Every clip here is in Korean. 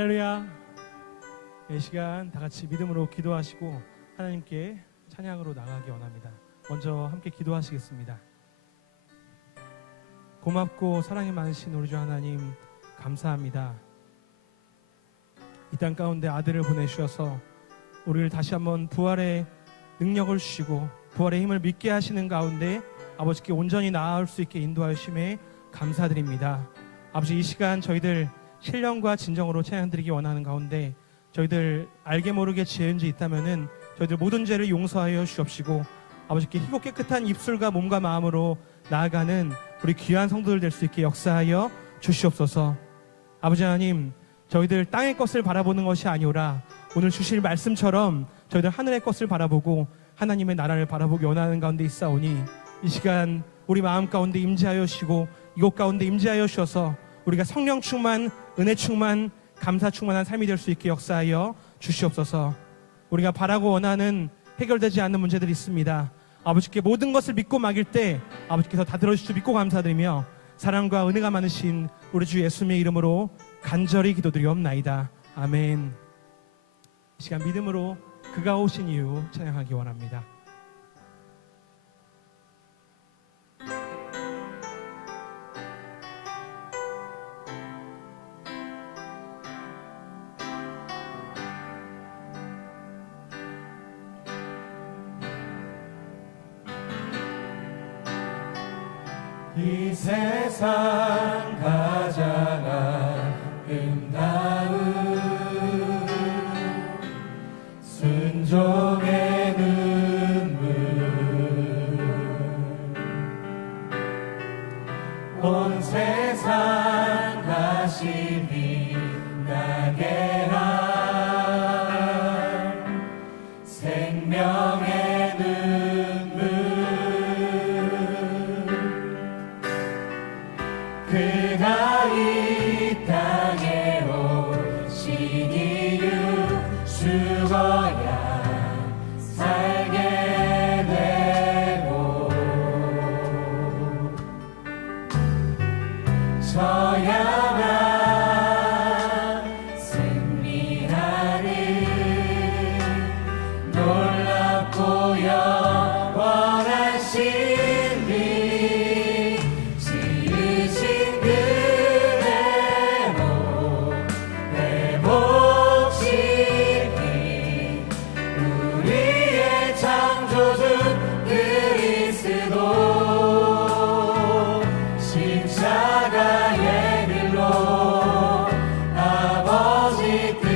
할렐루야. 이 시간 다 같이 믿음으로 기도하시고 하나님께 찬양으로 나가기 원합니다. 먼저 함께 기도하시겠습니다. 고맙고 사랑이 많으신 우리 주 하나님, 감사합니다. 이 땅 가운데 아들을 보내주셔서 우리를 다시 한번 부활의 능력을 주시고 부활의 힘을 믿게 하시는 가운데 아버지께 온전히 나아올 수 있게 인도하심에 감사드립니다. 아버지, 이 시간 저희들 신령과 진정으로 찬양드리기 원하는 가운데 저희들 알게 모르게 지은 죄 있다면은 저희들 모든 죄를 용서하여 주옵시고 아버지께 희고 깨끗한 입술과 몸과 마음으로 나아가는 우리 귀한 성도들 될 수 있게 역사하여 주시옵소서. 아버지 하나님, 저희들 땅의 것을 바라보는 것이 아니오라 오늘 주실 말씀처럼 저희들 하늘의 것을 바라보고 하나님의 나라를 바라보기 원하는 가운데 있사오니 이 시간 우리 마음 가운데 임재하여 주시고 이곳 가운데 임재하여 주셔서 우리가 성령 충만, 은혜 충만, 감사 충만한 삶이 될 수 있게 역사하여 주시옵소서. 우리가 바라고 원하는 해결되지 않는 문제들이 있습니다. 아버지께 모든 것을 믿고 맡길 때 아버지께서 다 들어주시고 믿고 감사드리며 사랑과 은혜가 많으신 우리 주 예수님의 이름으로 간절히 기도드리옵나이다. 아멘. 이 시간 믿음으로 그가 오신 이유 찬양하기 원합니다. 이 세상 가장 아름다운 순종의 눈물 온 세상 다시 빛나게 한 생명의 눈물 그가 이 땅에 오신 이유 죽어야 살게 되고 져야만 승리하리 놀랍고 영원한 신비 지으신 그대로 회복시킨 우리의 창조주 그리스도 십자가의 길로 아버지 뜻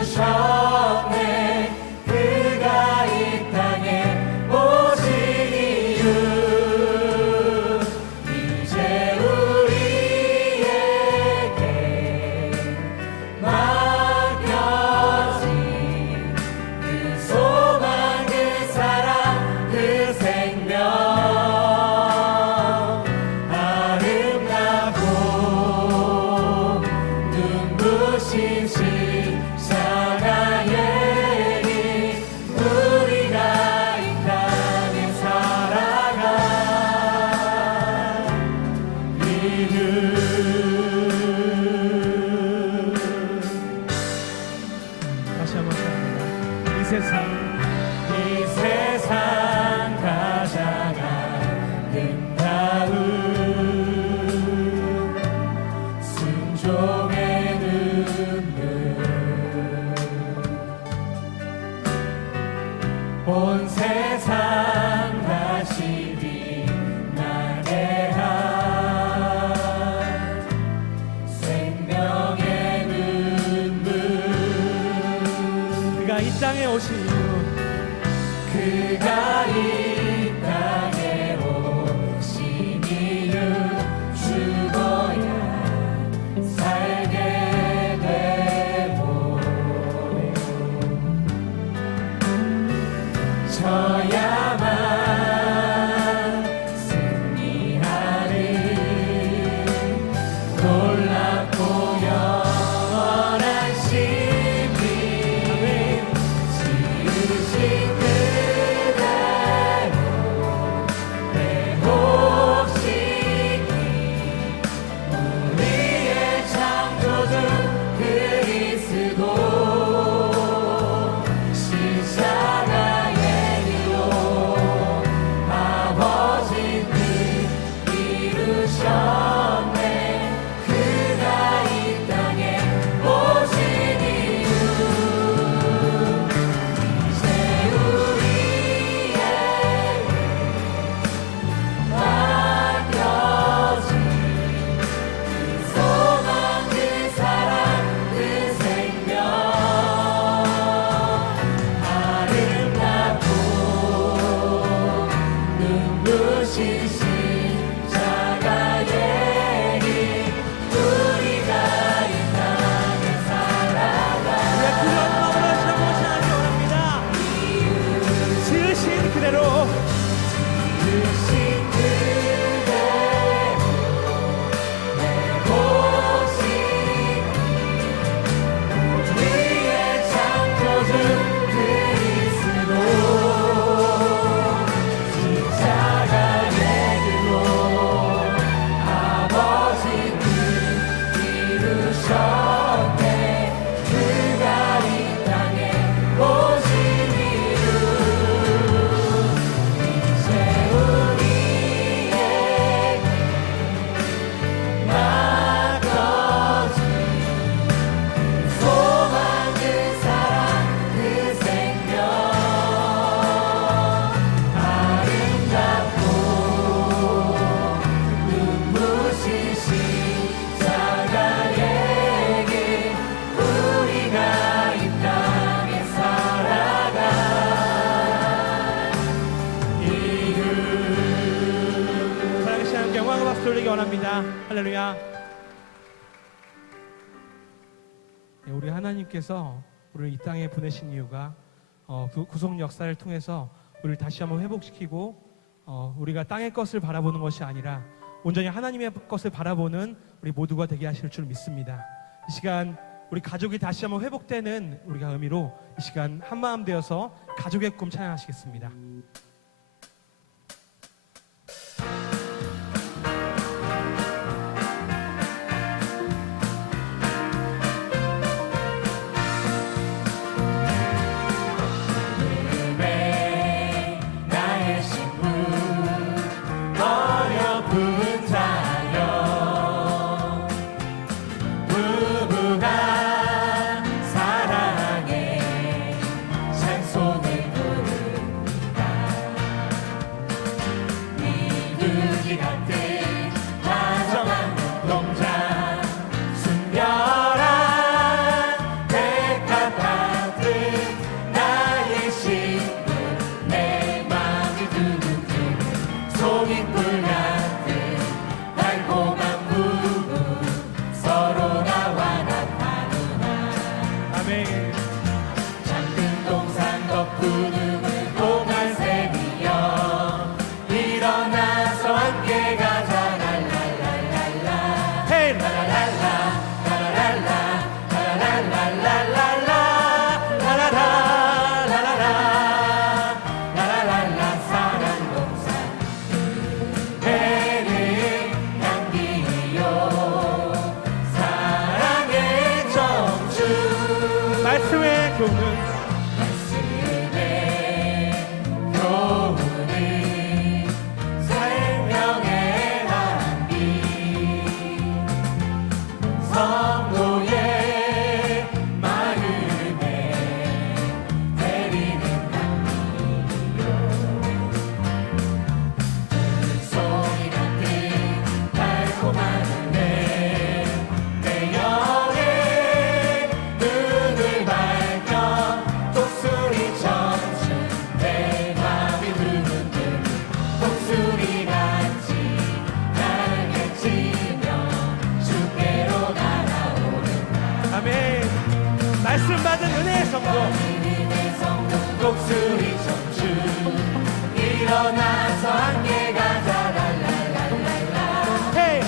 이루셨네 그가 이 땅에 오신 이유 이제 우리에게 맡겨진 그 소망 그 사랑 그 생명 아름답고 눈부신 십자가의 길 우리가 이 땅에 살아갈 이유 다시 한번 찬양합니다. 이 세상 가장 아름다운 순종의 눈물 온 세상 다시 빛나게 한 생명의 눈물 그가 이 땅에 오신 이유 그가 이 땅에 오신 이유 죽어야 살게 되고 져야만 승리하리 놀랍고 영원한 신비 지으신 십자가 얘기 우리가 이 땅에 살아가 우리의 그런 마음으로 다시 한번 찬양하기 원합니다. 지으신 그대로 지으신 그대로 내 모습 우리의 창조주 그리스도 십자가 얘기로 아버지 뜻 이루셨네 그가 이 땅에 오신 이유 이제 우리에게 맡겨진 소망 그 사랑 그 생명 아름답고 눈부신 십자가 얘기 우리가 이 땅에 살아가 이유 사랑하시는 함께 영광의 박수 돌리기 원합니다. 할렐루야. 네, 우리 하나님께서 우리를 이 땅에 보내신 이유가 구속 역사를 통해서 우리를 다시 한번 회복시키고 우리가 땅의 것을 바라보는 것이 아니라 온전히 하나님의 것을 바라보는 우리 모두가 되게 하실 줄 믿습니다. 이 시간 우리 가족이 다시 한번 회복되는 우리가 의미로 이 시간 한마음 되어서 가족의 꿈 찬양하시겠습니다. 나의 신부 어여쁜 자여 부부가 사랑해 찬송을 부른다 비둘기 같은 다정한 눈동자 순결한 백합 같은 나의 신부 내 맘이 두근두근 송이꿀 같은 달콤한 부부 서로 나와 나타누나 아멘. 잠든 동산 덕구름을 동안새이여 일어나서 함께 가자 랄랄랄랄라 헤이! 라라랄라 라라랄라 라라랄랄랄랄라 라라라 라라라 라라랄라 사랑동산 배를 향기요 사랑의 정주 말씀의 교훈은 말씀의 교훈은 생명의 단비 성도의 마음에 내리는 단비요 소리 같은 달콤한 은혜 내 영의 눈을 밝혀 독수리 젖은 내 맘이 두근두근 독수리같이 날개치며 주께로 날아오른다 아멘. 말씀 받은 은혜의 성도 은혜의 성도 독수리 젖은 일어나서 함께 가자 랄랄랄랄라 헤이!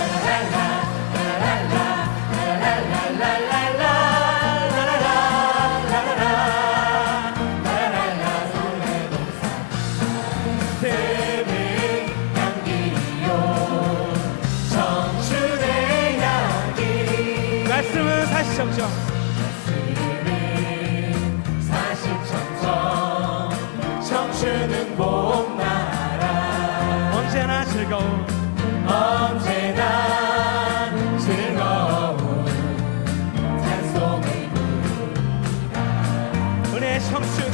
말씀은 사시청정 청춘은 봄나라 언제나 즐거운 언제나 즐거운 찬송을 은혜의 청춘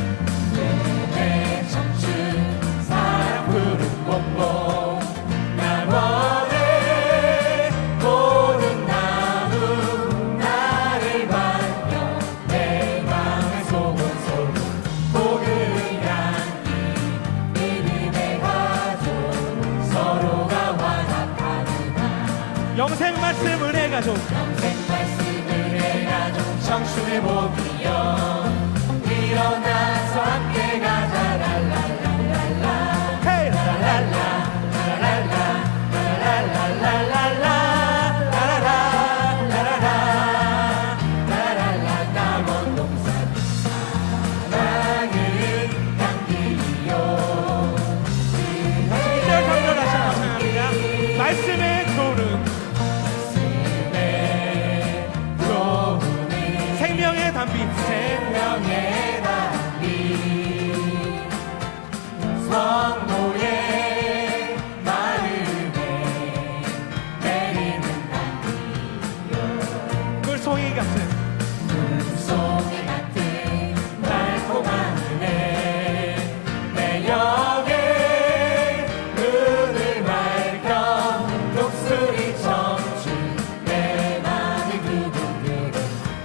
내 청춘 사랑 푸른 봄봄 날 원해 고른 나무 나를 반겨 내 맘에 소곤소곤 복을 향기 믿음의 가족 영생 말씀 은혜 가족 영생 말씀 은혜 가족 청춘의 복이여 일어나서 함께 가자 랄랄랄랄라 헤이 랄랄라 랄랄라 랄랄랄랄랄라 라라라 라랄라 남원 동산 사랑을 향기여 이절 성도 다시 한번 찬양합니다. 말씀의 교훈은 생명의 담비 생명의 담비 성도의 마음에 내리는 물송이 같은 물송이 같은 달콤한 은혜 내 영에 눈을 밝혀 독수리 청춘 내 맘이 두근두근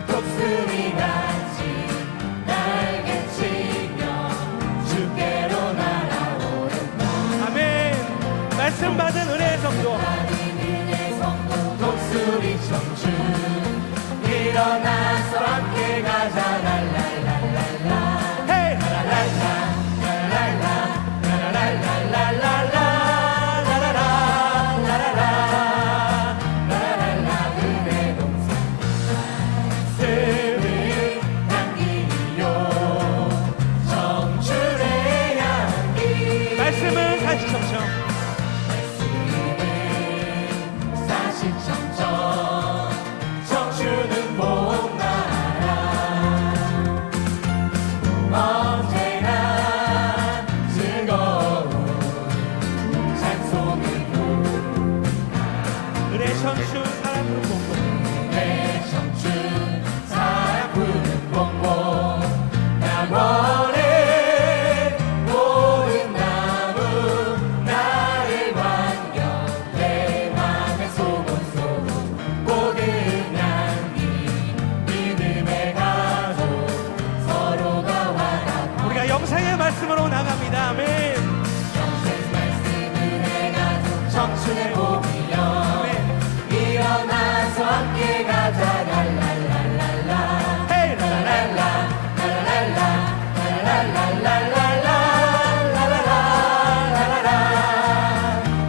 독수리 같이 날개치며 주께로 날아오른다 아멘. 말씀 받은 은혜의 성도 은혜의 성도 독수리 청춘 일어나서 함께 가자 랄랄랄랄라 헤이 랄랄라 랄랄라 랄랄랄랄랄라 라라라 라라라 라랄라 은혜 동산 말씀을 향기요 청춘의 향기 말씀은 사시청청 사시청청 청춘은 봄나라 언제나 즐거운 찬송을 은혜 청춘 사랑 부른 공동 내 청춘 사랑 부는 봉봉 남원의 모든 나무 나를 반겨 내 맘에 소곤소곤 모든 향기 믿음의 가족 서로가 와닿고 우리가 영생의 말씀으로 나갑니다. 아멘. 영생 말씀을 해가족 청춘의 복이여 아멘. 일어나서 함께 가자 랄랄랄랄라 헤이 랄랄라 랄랄라 랄랄랄랄랄라 라라라 라라라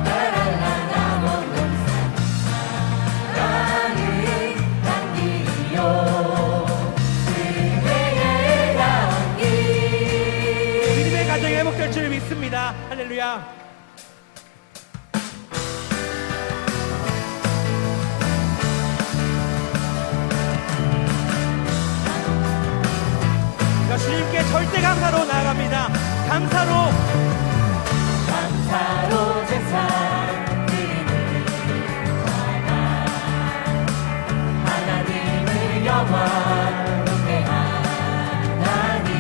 라랄라 남원 동산 사랑을 향기요 은혜의 향기 믿음의 가정이 회복될 줄 믿습니다. 할렐루야. 자, 주님께 절대 감사로 나아갑니다. 감사로 감사로 제사 드리는 자가 하나님을 영화롭게 하나니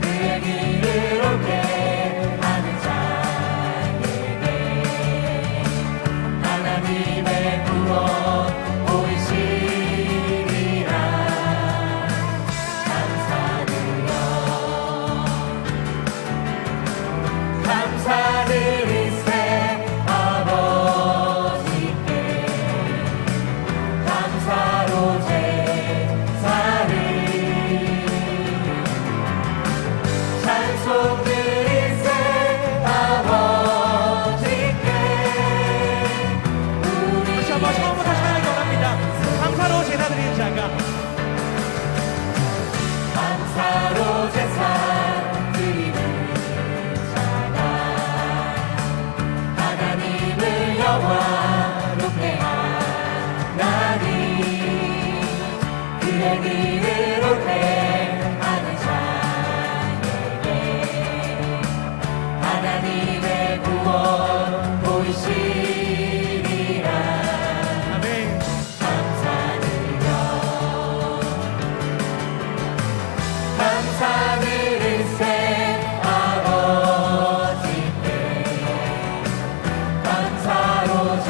그의 길을 옳게 하는 자에게 하나님의 구원 보이시리라 감사드려 감사드리세 아버지께 감사로 제사를 찬송 드리세 아버지께 우리 다시 한번 처음부터 찬양하기 원합니다. 감사로 제사드리는 자가 감사로 제사 드리는 자가 하나님을 영화롭게 하나니 그의 길을 옳게 하는 자에게 하나님의 구원 보이시리라 아멘. 감사드려 감사드리세 아버지께 감사로 제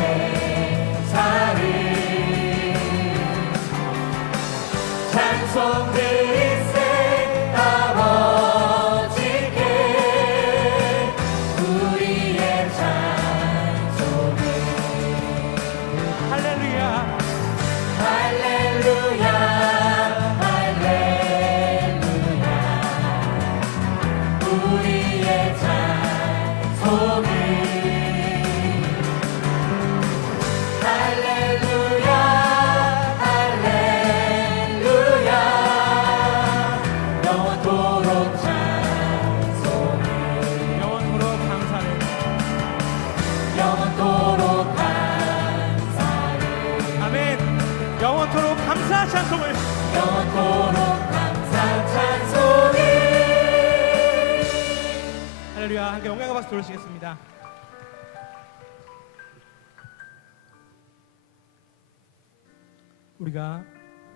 영원토록 감사 찬송해. 할렐루야. 함께 영광의 박수 돌리시겠습니다. 우리가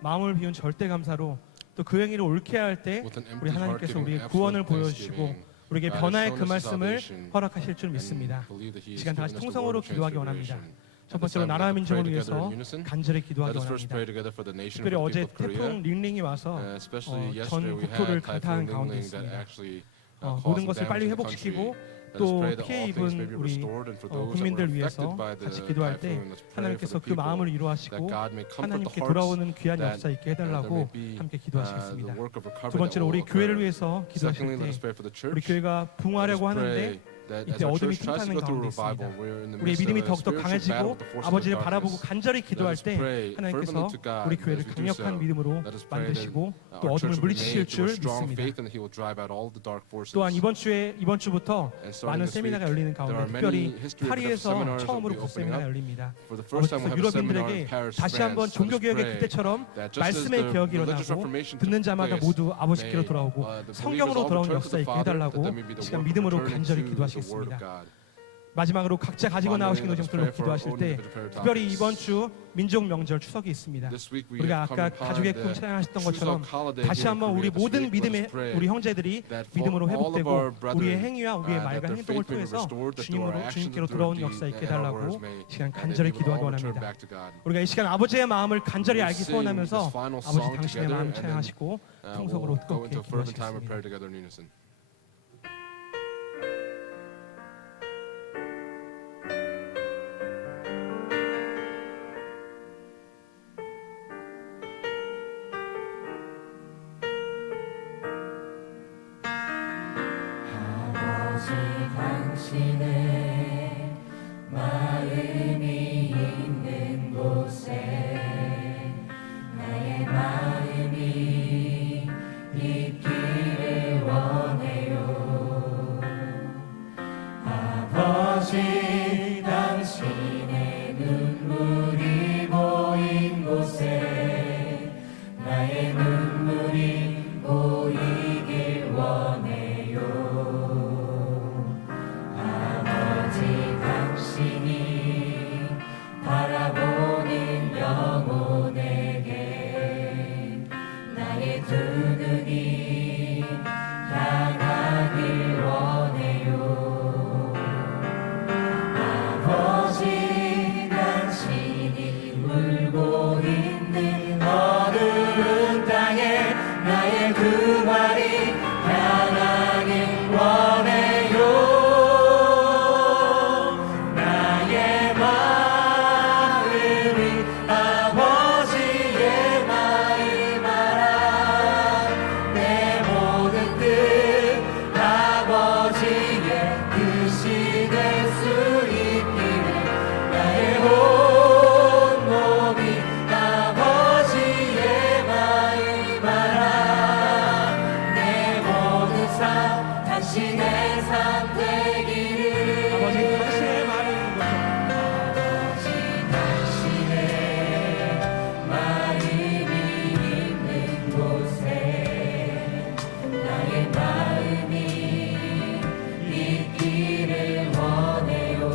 마음을 비운 절대 감사로 또 그 행위를 옳게 할 때 우리 하나님께서 우리의 구원을 보여주시고 우리에게 변화의 그 말씀을 허락하실 줄 믿습니다. 이 시간 다시 통성으로 기도하기 원합니다. 첫 번째로 나라와 민족을 위해서 간절히 기도하기 원합니다. 특별히 어제 태풍 링링이 와서 전 국토를 강타한 가운데 있습니다. 모든 것을 빨리 회복시키고 또 피해 입은 우리 국민들 위해서 같이 기도할 때 하나님께서 그 마음을 이루하시고 하나님께 돌아오는 귀한 역사 있게 해달라고 함께 기도하시겠습니다. 두 번째로 우리 교회를 위해서 기도하실 때 우리 교회가 붕하려고 하는데 이때 어둠이 틈타는 가운데 있습니다. 우리의 믿음이 더욱더 강해지고 아버지를 바라보고 간절히 기도할 때 하나님께서 우리 교회를 강력한 믿음으로 만드시고 또 어둠을 물리치실 줄 믿습니다. 또한 이번 주부터 많은 세미나가 열리는 가운데 특별히 파리에서 처음으로 그 세미나가 열립니다. 아버지께서 유럽인들에게 다시 한번 종교개혁의 그때처럼 말씀의 개혁이 일어나고 듣는 자마다 모두 아버지께로 돌아오고 성경으로 돌아오는 역사 있게 해달라고 이 시간 믿음으로 간절히 기도하시겠습니다. 마지막으로 각자 가지고 나오신 의정들로 기도하실 때 특별히 이번 주 민족 명절 추석이 있습니다. 우리가 아까 가족의 꿈 찬양하셨던 것처럼 다시 한번 우리 모든 믿음의 우리 형제들이 믿음으로 회복되고 우리의 행위와 우리의 말과 행동을 통해서 주님께로 돌아오는 역사 있게 해달라고 이 시간 간절히 기도하기 원합니다. 우리가 이 시간 아버지의 마음을 간절히 알기 소원하면서 아버지 당신의 마음 찬양하시고 통성으로 뜨겁게 기도하시겠습니다. 아버지 당신의 마음이 있는 곳에 나의 마음이 있기를 원해요. 아버지 당신의 눈물이 보인 곳에 나의 눈물이 보이길 원해요. 당신이 바라보는 영혼에게 나의 두 눈이 향하길 원해요. 아버지 당신이 울고 있는 어두운 땅에 나의 두 발이 향하길 원해요. 당신의 삶 되기를. 아버지 당신의 마음이 있는 곳에 나의 마음이 있기를 원해요.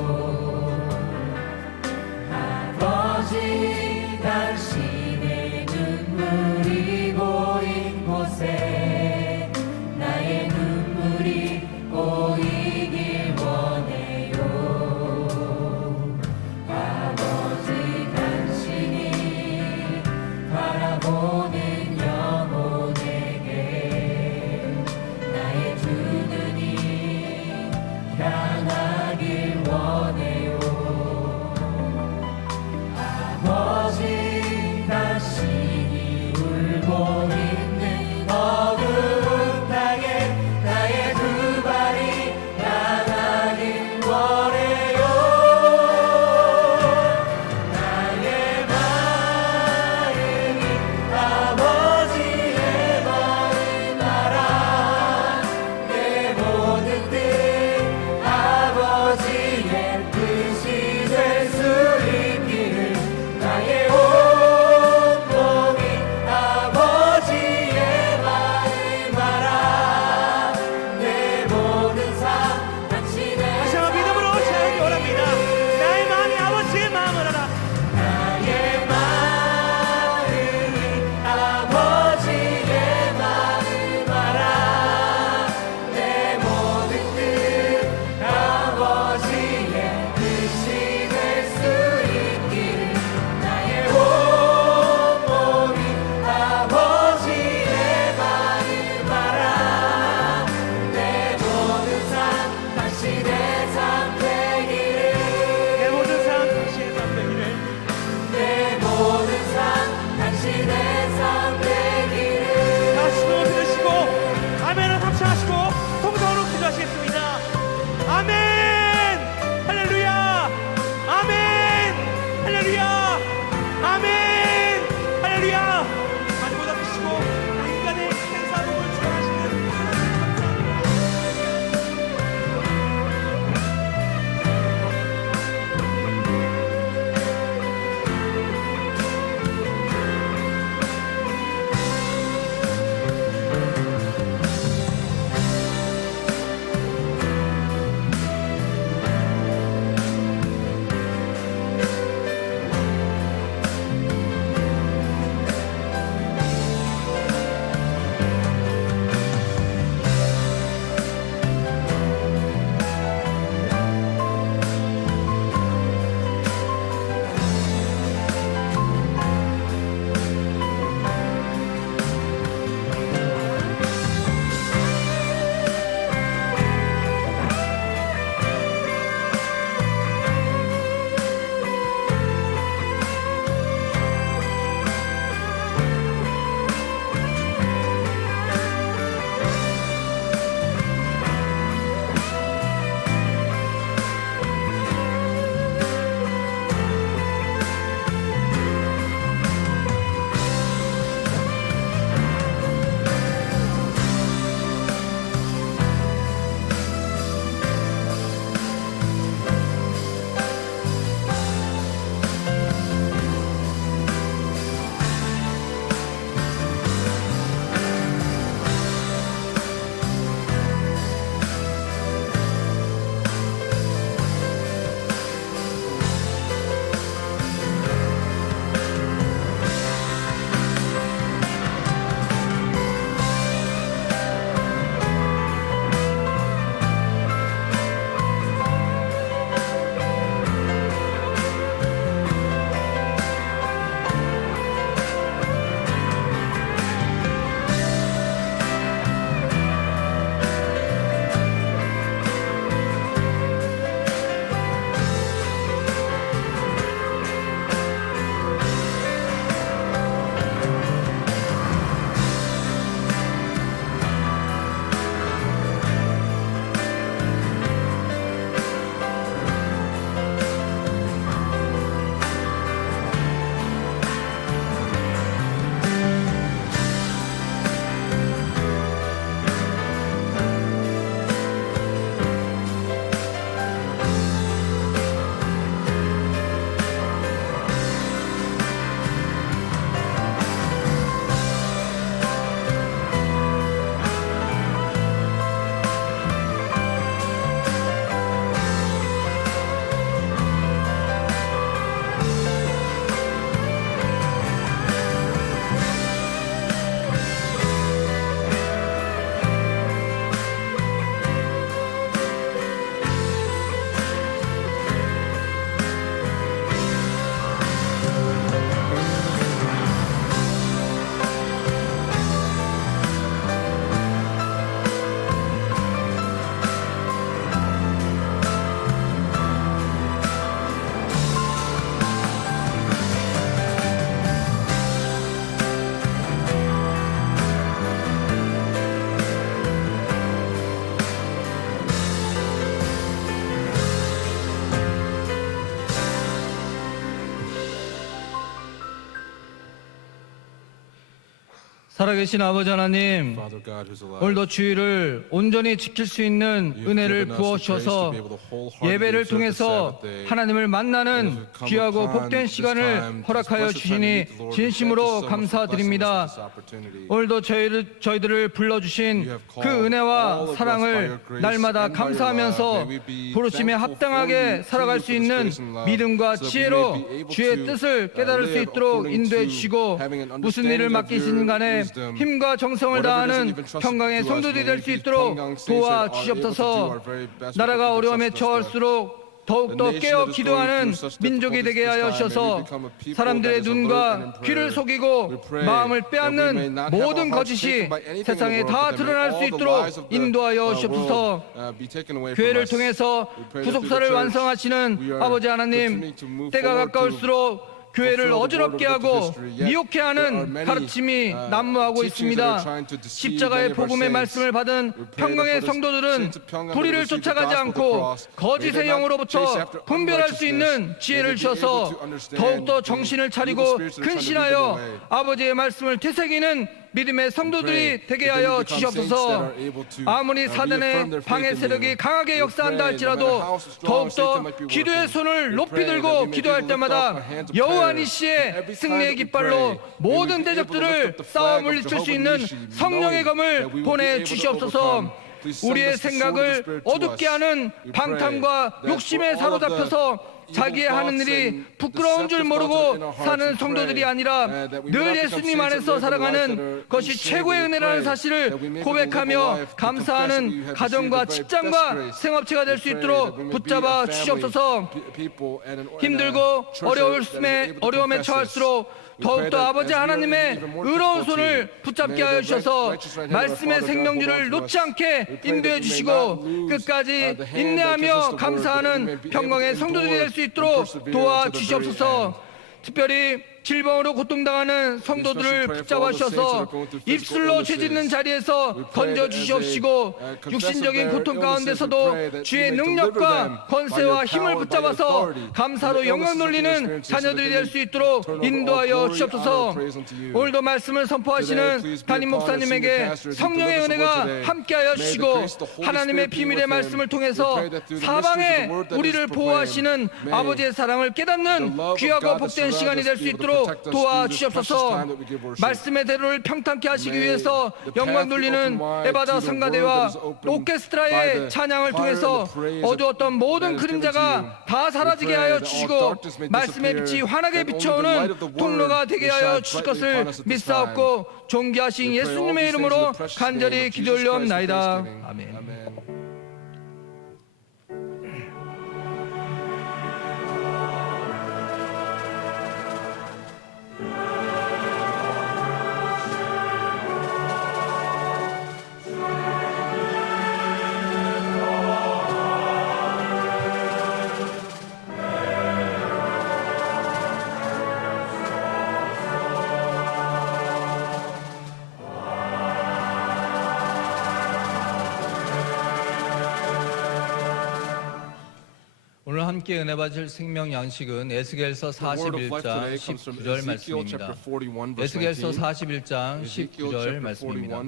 살아계신 아버지 하나님, Father God who's alive. 오늘도 주일을 온전히 지킬 수 있는 You've 은혜를 given us the grace 부어주셔서 to be able to wholeheartedly 예배를 observe the 통해서 Sabbath day. 하나님을 만나는 And as we come 귀하고 upon 복된 this 시간을 time, this 허락하여 blessed time to 주시니 meet the Lord, we thank you 진심으로 so much for blessing us 감사드립니다. with this opportunity. 오늘도 저희들을 불러주신 You have 그 called all 은혜와 of us by 사랑을 your grace 날마다 and by your 감사하면서 love. May we be 부르심에 thankful for 합당하게 you, 살아갈 to 수 you for this 있는 grace and love, 믿음과 so that we may 지혜로 be able 주의 to, 뜻을 깨달을 수 live 있도록 according 인도해 to 주시고 having an 무슨 일을 understanding of 맡기시는 your 간에 wisdom. 힘과 정성을 Whatever it is that 다하는 you've entrusted 평강의 to us, 성도들이 may 될 we 수 be 있도록 평강 saints that are able to do 도와주시옵소서. our very best with 나라가 what you've 어려움에 entrusted us with. 처할수록 더욱더 깨어 기도하는 민족이 되게 하여 주셔서 사람들의 눈과 귀를 속이고 마음을 빼앗는 모든 거짓이 세상에 다 드러날 수 있도록 인도하여 주옵소서. 교회를 통해서 구속사를 완성하시는 아버지 하나님, 때가 가까울수록 교회를 어지럽게 하고 미혹해 하는 가르침이 난무하고 있습니다. 십자가의 복음의 말씀을 받은 평강의 성도들은 불의를 쫓아가지 않고 거짓의 영으로부터 분별할 수 있는 지혜를 주셔서 더욱더 정신을 차리고 근신하여 아버지의 말씀을 되새기는 믿음의 성도들이 되게 하여 주시옵소서. 아무리 사단의 방해 세력이 강하게 역사한다 할지라도 더욱더 기도의 손을 높이 들고 기도할 때마다 여호와 니시의 승리의 깃발로 모든 대적들을 싸워 물리칠 수 있는 성령의 검을 보내주시옵소서. 우리의 생각을 어둡게 하는 방탕과 욕심에 사로잡혀서 자기의 하는 일이 부끄러운 줄 모르고 사는 성도들이 아니라 늘 예수님 안에서 살아가는 것이 최고의 은혜라는 사실을 고백하며 감사하는 가정과 직장과 생업체가 될 수 있도록 붙잡아 주시옵소서. 힘들고 어려움에 처할수록 더욱더 아버지 하나님의 의로운 손을 붙잡게 하여 주셔서 말씀의 생명줄을 놓지 않게 인도해 주시고 끝까지 인내하며 감사하는 평강의 성도들이 될 수 있도록 도와주시옵소서. 특별히 질병으로 고통당하는 성도들을 붙잡아 주셔서 입술로 죄짓는 자리에서 건져 주시옵시고 육신적인 고통 가운데서도 주의 능력과 권세와 힘을 붙잡아서 감사로 영광 돌리는 자녀들이 될 수 있도록 인도하여 주시옵소서. 오늘도 말씀을 선포하시는 담임 목사님에게 성령의 은혜가 함께하여 주시고 하나님의 비밀의 말씀을 통해서 사방에 우리를 보호하시는 아버지의 사랑을 깨닫는 귀하고 복된 시간이 될 수 있도록 도와주시옵소서. 말씀의 대로를 평탄케 하시기 위해서 영광 돌리는 에바다 성가대와 오케스트라의 찬양을 통해서 어두웠던 모든 그림자가 다 사라지게 하여 주시고 말씀의 빛이 환하게 비춰오는 통로가 되게 하여 주실 것을 믿사옵고 존귀하신 예수님의 이름으로 간절히 기도 올려옵나이다. 아멘. 오늘 함께 은혜 받으실 생명 양식은 에스겔서 41장 19절 말씀입니다. 에스겔서 41장 19절 말씀입니다.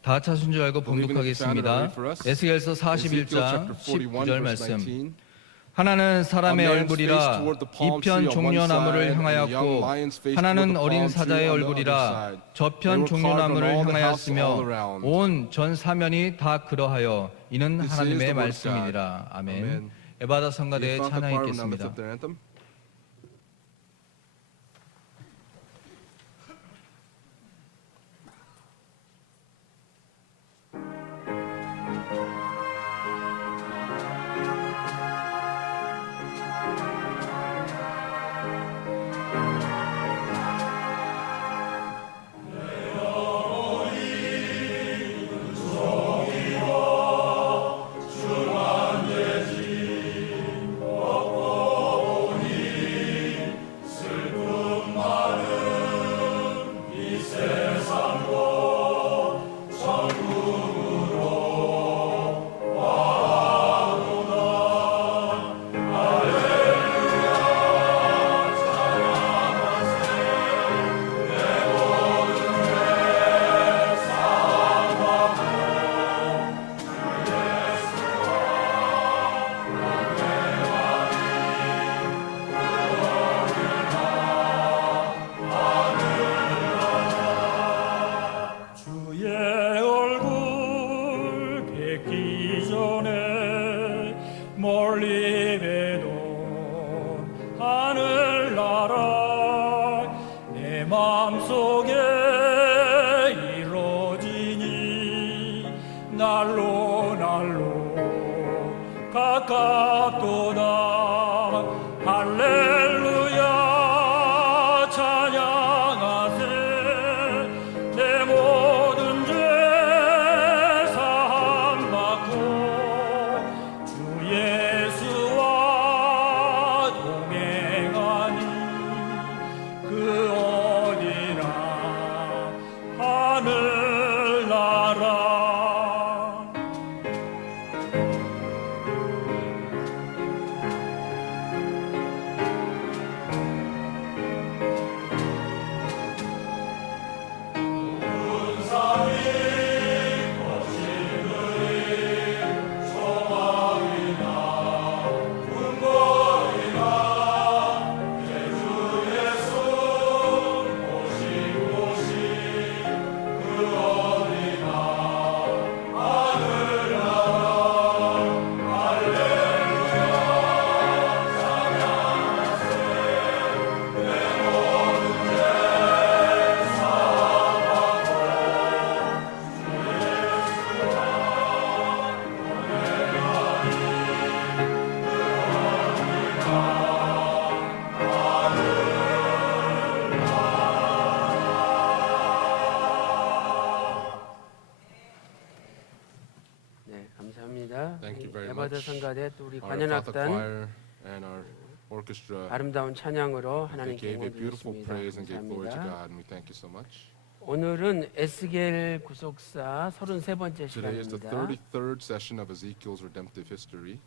다 찾은 줄 알고 봉독하겠습니다. 에스겔서 41장 19절 말씀. 하나는 사람의 얼굴이라 이편 종려나무를 향하였고 하나는 어린 사자의 얼굴이라 저편 종려나무를 향하였으며 온 전 사면이 다 그러하여 이는 하나님의 말씀이니라. 아멘. 에바다 성가대의 찬양이 있겠습니다. 가깝도다 할렐루야 찬양하세 내 모든 죄 사함받고 주 예수와 동행하니 그 어디나 하늘나라. 네, 감사합니다. Thank you 이 very 에바드 much. 성가대 또 우리 Our Catholic 관현악단 choir and our orchestra, 아름다운 찬양으로 they 하나님께 gave a 영광 beautiful 드리겠습니다. praise and gave glory to 감사합니다. God, and we thank you so much. 오늘은 에스겔 구속사 33번째 Today is the 시간입니다. 33rd session of Ezekiel's redemptive history.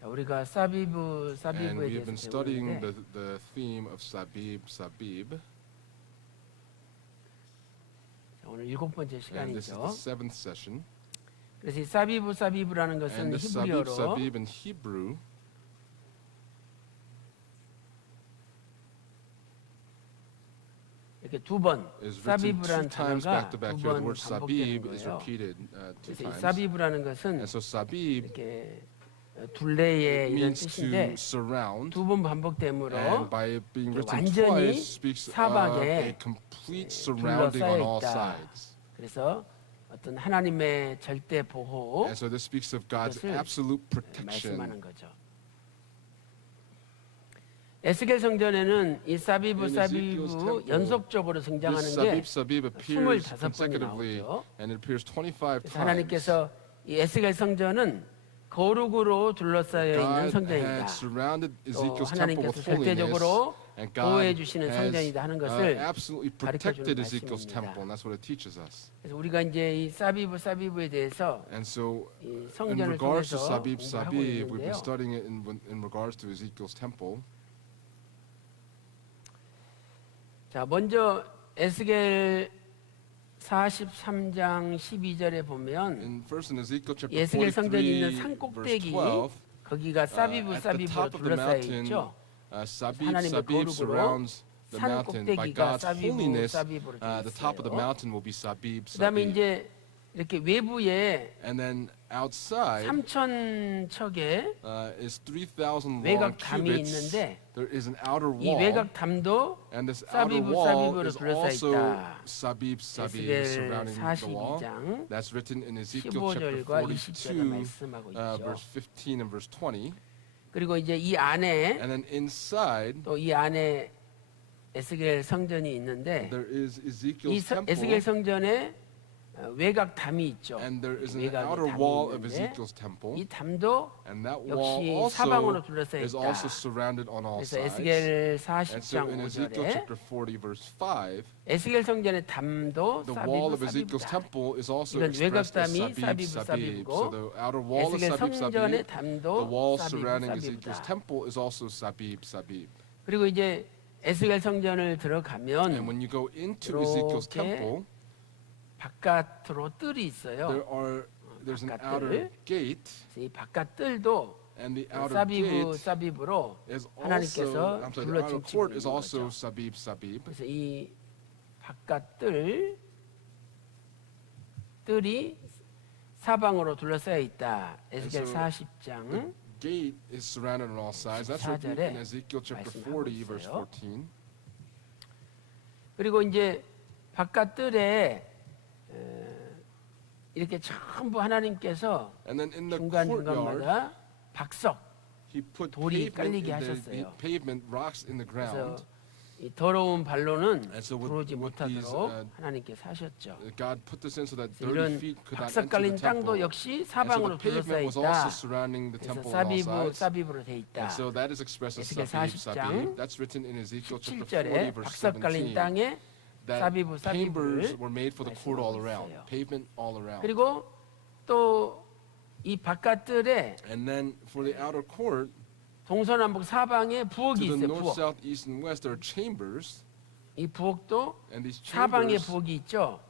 자, 우리가 And 사비브에 we have been 대해서 studying 배우는데 the theme of Sabib. 자, 오늘 7번째 And this is the 시간이죠. 7th session. 그래서 이 사비브라는 것은 And the 히브리어로 Sabib in Hebrew 이렇게 두 번 is written two 사비브라는 times 단어가 back to back 두 here. The 번 word 반복되는 Sabib is 거예요. repeated two 그래서 이 times. 사비브라는 것은 And so Sabib 이렇게 둘레의 이런 means 뜻인데 to surround. 두 번 반복됨으로 And by it being written 완전히 twice speaks of 사방에 a complete surrounding on all 둘러싸여 있다. sides. 그래서 어떤 하나님의 절대 보호 And so this speaks of God's 이것을 absolute 말씀하는 protection. 거죠. 에스겔 성전에는 이 사비브 In Ezekiel's temple, 연속적으로 This 등장하는 게 Sabib appears 25번이 consecutively, 나오죠. and it appears 25 그래서 times. 하나님께서 이 에스겔 성전은 거룩으로 둘러싸여 있는 God 성전이다. had surrounded 또 Ezekiel's temple 하나님께서 with holiness, 절대적으로 and 보호해 God 주시는 has 성전이다 하는 것을 absolutely 가르쳐주는 protected Ezekiel's 말씀입니다. temple, and that's what it teaches us. 그래서 우리가 이제 이 사비브에 대해서 And so, 이 in 성전을 regards to 통해서 Sabib, 공부하고 we've been 있는데요. studying it in regards to Ezekiel's temple. 자, 먼저 에스겔 43장 12절에 보면 In Ezekiel chapter 에스겔 성전이 있는 43, 산 verse 꼭대기 12, 거기가 사비브로 at the top of the 둘러싸여 mountain, 있죠. Sabib 하나님의 거룩으로 surrounds the 산 mountain. By 꼭대기가 God's holiness, 사비브로 되어 the top of the 있어요. mountain will be Sabib. 그다음에 이제 이렇게 외부에 And then outside 3천 척의 is 3,000 long 외곽 담이 cubits. 있는데 There is an outer 이 wall, 외곽 담도 and this outer 사비브, wall 사비브로 is 둘러싸여 also 있다. Sabib 에스겔 surrounding the wall. 42장 That's written in Ezekiel chapter 15절과 20절에 42, 말씀하고 있죠. verse 15 and verse 20. 그리고 이제 이 안에 And then inside 또 이 안에 에스겔 성전이 있는데 there is 이 Ezekiel's 에스겔 temple, 성전에 외곽 담이 있죠. and there is an 외곽에 outer 담이 wall of 있는데 Ezekiel's temple, 이 담도 and that 역시 wall 사방으로 also 둘러싸여 is 있다. also surrounded on all 그래서 sides. 에스겔 And so 40장 in Ezekiel 5절에 chapter 40 verse 5, 에스겔 성전의 담도 the wall 사비브 of Ezekiel's 사비브다. temple is also 이건 expressed as 외곽담이 Sabib, 사비브, Sabib. 사비브고, So the outer wall is 에스겔 Sabib, 성전의 Sabib. 담도 The wall 사비브 surrounding Ezekiel's 사비브다. temple is also Sabib, Sabib. 그리고 이제 에스겔 성전을 And 들어가면 when you go into Ezekiel's 이렇게 temple, 바깥으로 뜰이 있어요. there's an 바깥들. outer gate, 그래서 이 바깥 뜰도 and the outer 사비브 gate 사비브로 is 하나님께서 also, the outer 둘러침치고 court 있는 is also 거죠. Sabib, Sabib. 그래서 이 바깥 뜰이 사방으로 둘러싸여 있다. 에스겔 And so 40장 Gate is surrounded on all sides. That's written 14절에 in Ezekiel chapter 말씀하고 40, verse 있어요. 14. 그리고 이제 바깥 뜰에 이렇게 전부 하나님께서 And then in the 중간 courtyard, 중간마다 박석, he put 돌이 pavement 깔리게 in the 하셨어요. pavement rocks in the 그래서 ground. 이 더러운 발로는 And so 들어오지 with these, 못하도록 하나님께서 하셨죠. God put this in so that 그래서 dirty 이런 feet could not 박석 enter 깔린 the 땅도 temple. 역시 And so 사방으로 the pavement 둘러싸여 was also 있다. surrounding the 그래서 temple on all sides. 사비브로 돼 있다. And so that is expressed as 에스겔 sabib, 40장 sabib. That's written in Ezekiel chapter 40 17절에 verse 박석 깔린 17. 땅에 That 사비브, chambers 사비브를 were made for the court all around, 말씀하고 있어요. pavement all around. 그리고 또 이 바깥들에 And then for the outer court, 동서남북 사방에 부엌이 to the 있어요. north, 부엌. south, east, and west, there are chambers. 이 부엌도 And these 사방에 chambers, 부엌이 있죠.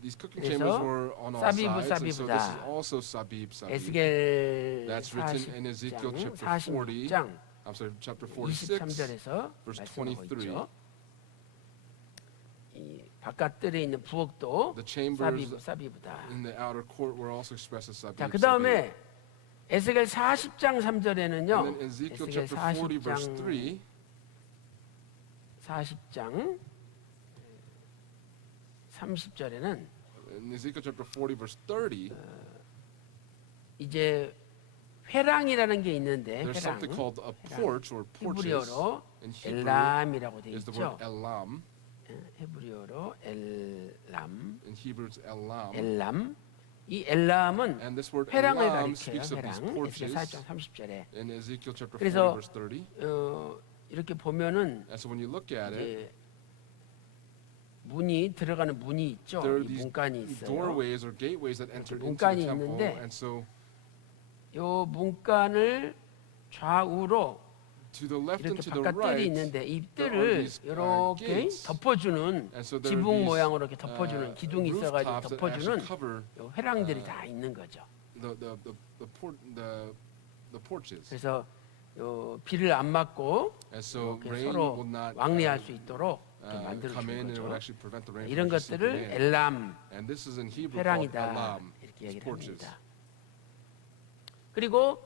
these cooking 그래서 chambers were on all 사비브, sides. And so this is 사비브다. also sabib, sabib. 에스겔 That's written in Ezekiel 40장, chapter 40, 46장 I'm sorry, chapter 46, 23절에서 verse 말씀하고 23. 있죠. 이 바깥들에 있는 부엌도 The chambers 사비브, 사비브다. in the outer court were also expressed as sabib, 자, 그 sabib. 다음에 에스겔 40장 3절에는요. And then Ezekiel 에스겔 chapter 40, verse 40장 3, 40장 30절에는 in Ezekiel chapter 40, verse 30, 이제 회랑이라는 게 있는데 there's 회랑 something called a porch or porches. 히브리어로 In Hebrew 엘람이라고 돼 is the 있죠. word elam. 히브리어로 엘람, In Hebrew it's elam. 엘람. 이 엘람은 And this word 회랑을 elam 가리켜요. speaks of these 회랑. porches. 에스겔 40장 30절에. In Ezekiel chapter 40, 그래서 verse 30. 이렇게 보면은 And so when you look at it, 이제 문이 들어가는 문이 있죠. there are 이 these 문간이 있어요. doorways or gateways that enter into the 문간이 temple. 있는데 And so 요 문간을 좌우로 to the left and 이렇게 to the 바깥 뜰이 right, 있는데 이 there are 뜰을 these, 이렇게 gates. 덮어주는 and so there are 지붕 these, 모양으로 이렇게 덮어주는 기둥이 있어가지고 rooftops that actually 덮어주는 cover 요 회랑들이 다 있는 거죠. the porches. 그래서 요 비를 안 맞고 And so 이렇게 rain 서로 will not 왕래할 수 있도록 이렇게 만들어 come in, and it 준 would 거죠. actually prevent the rain 이런 from seeping 것들을 in. 엘람, And this is in Hebrew called 회랑이다 elam, 이렇게 it's 얘기를 porches. 합니다. 그리고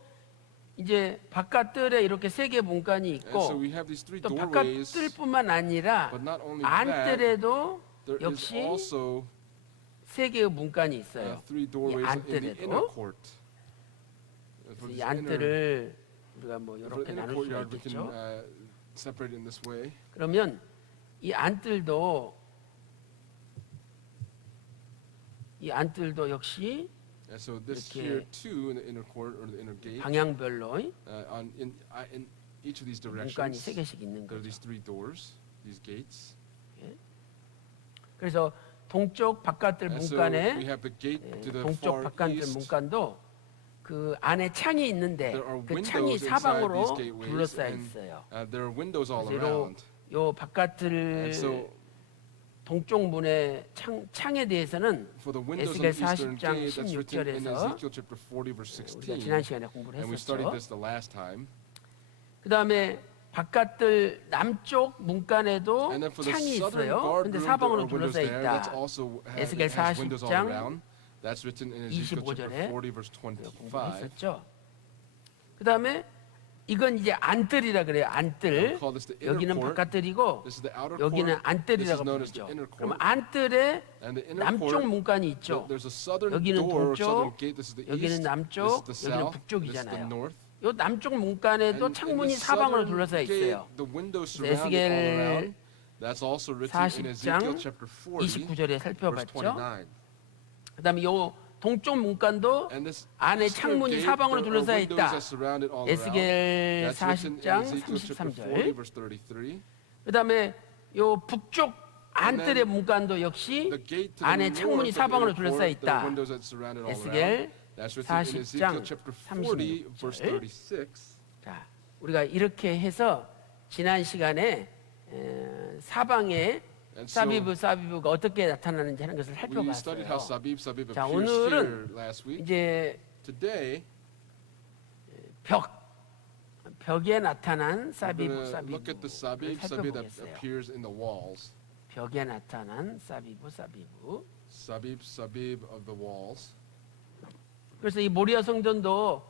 이제 바깥뜰에 이렇게 세 개 문간이 And so 있고 we have these three 또 doorways, 바깥뜰뿐만 아니라 but not only that, 안뜰에도 there is 역시 also 세 개의 문간이 있어요. three doorways in the 안뜰에도. inner court. For 이 this 안뜰을 우리가 뭐 for 이렇게 the inner 나눌 수가 courtyard, we can 있겠죠. separate it in this way. 그러면 이 안뜰도 역시 And so this 이렇게 here too, in the inner court or the inner gate, 방향별로 in each of these 문간이 세 directions, 개씩 있는 there are 거죠. these three doors, these gates. 그래서 동쪽 바깥뜰 And so 문간에 we have the gate to the 동쪽 far 바깥뜰 east. 문간도 그 안에 창이 있는데 There are 그 창이 windows inside 사방으로 these gateways, 둘러싸여 and 있어요. there are windows all 그래서 around. 요 바깥뜰 And so 동쪽 문의 창에 대해서는 for the windows on 에스겔 the eastern 40장 gate, that's written in 16절에서 Ezekiel chapter 40, verse 우리가 16. 지난 시간에 공부를 And we studied 했었죠. this the last time. 그 다음에 바깥뜰 남쪽 문간에도 And then for the 창이 southern 있어요. guard 근데 room, there 사방으로 are windows 둘러싸여 there. That's 있다. also 에스겔 has windows all 40장 around. That's written in Ezekiel chapter 25절에 40, verse 25. 공부했었죠. 그 다음에 이건 이제 안뜰이라 그래요. We 안뜰. call this the inner 여기는 court. 바깥뜰이고 This is the outer 여기는 court. This is 안뜰이라고 known as the 부르죠. inner 그럼 court. 안뜰에 And the inner 남쪽 court, 문간이 있죠. there's a southern 여기는 door, 동쪽, southern gate. This is the 여기는 east. 남쪽, This is the 여기는 south. This is the 북쪽이잖아요. north. 요 남쪽 문간에도 And in 창문이 the 사방으로 southern 둘러싸여 gate, 있어요. the windows 그래서 surround it all 에스겔 around. That's also written in Ezekiel 40장 chapter 40, 29절에 verse 살펴봤죠. 29. 그다음에 요 동쪽 문간도 And this 안에 eastern 창문이 gate, 사방으로 there are 둘러싸여 windows 있다. that surround it all around. 에스겔 That's written in 40장 Ezekiel chapter 40, 33절. verse 33. 그다음에 요 북쪽 And 안뜰의 then 문간도 역시 The gate to the 안에 north 창문이 of the 사방으로 inner 둘러싸여 court, there are 있다. windows that surround it all 에스겔 around. That's written in 40장 Ezekiel chapter 40, verse 36절. 36. 자, 우리가 이렇게 해서 지난 시간에 사방에 And so 사비브가 어떻게 나타나는지 하는 것을 we studied how 살펴봤어요. sabib 자, appears here 오늘은 last week. 이제 Today, 벽에 나타난 we're 사비브 going to look at the 사비브를 sabib that 살펴보겠어요. appears in the walls. 벽에 나타난 사비브. Sabib of the walls. 그래서 이 모리아 성전도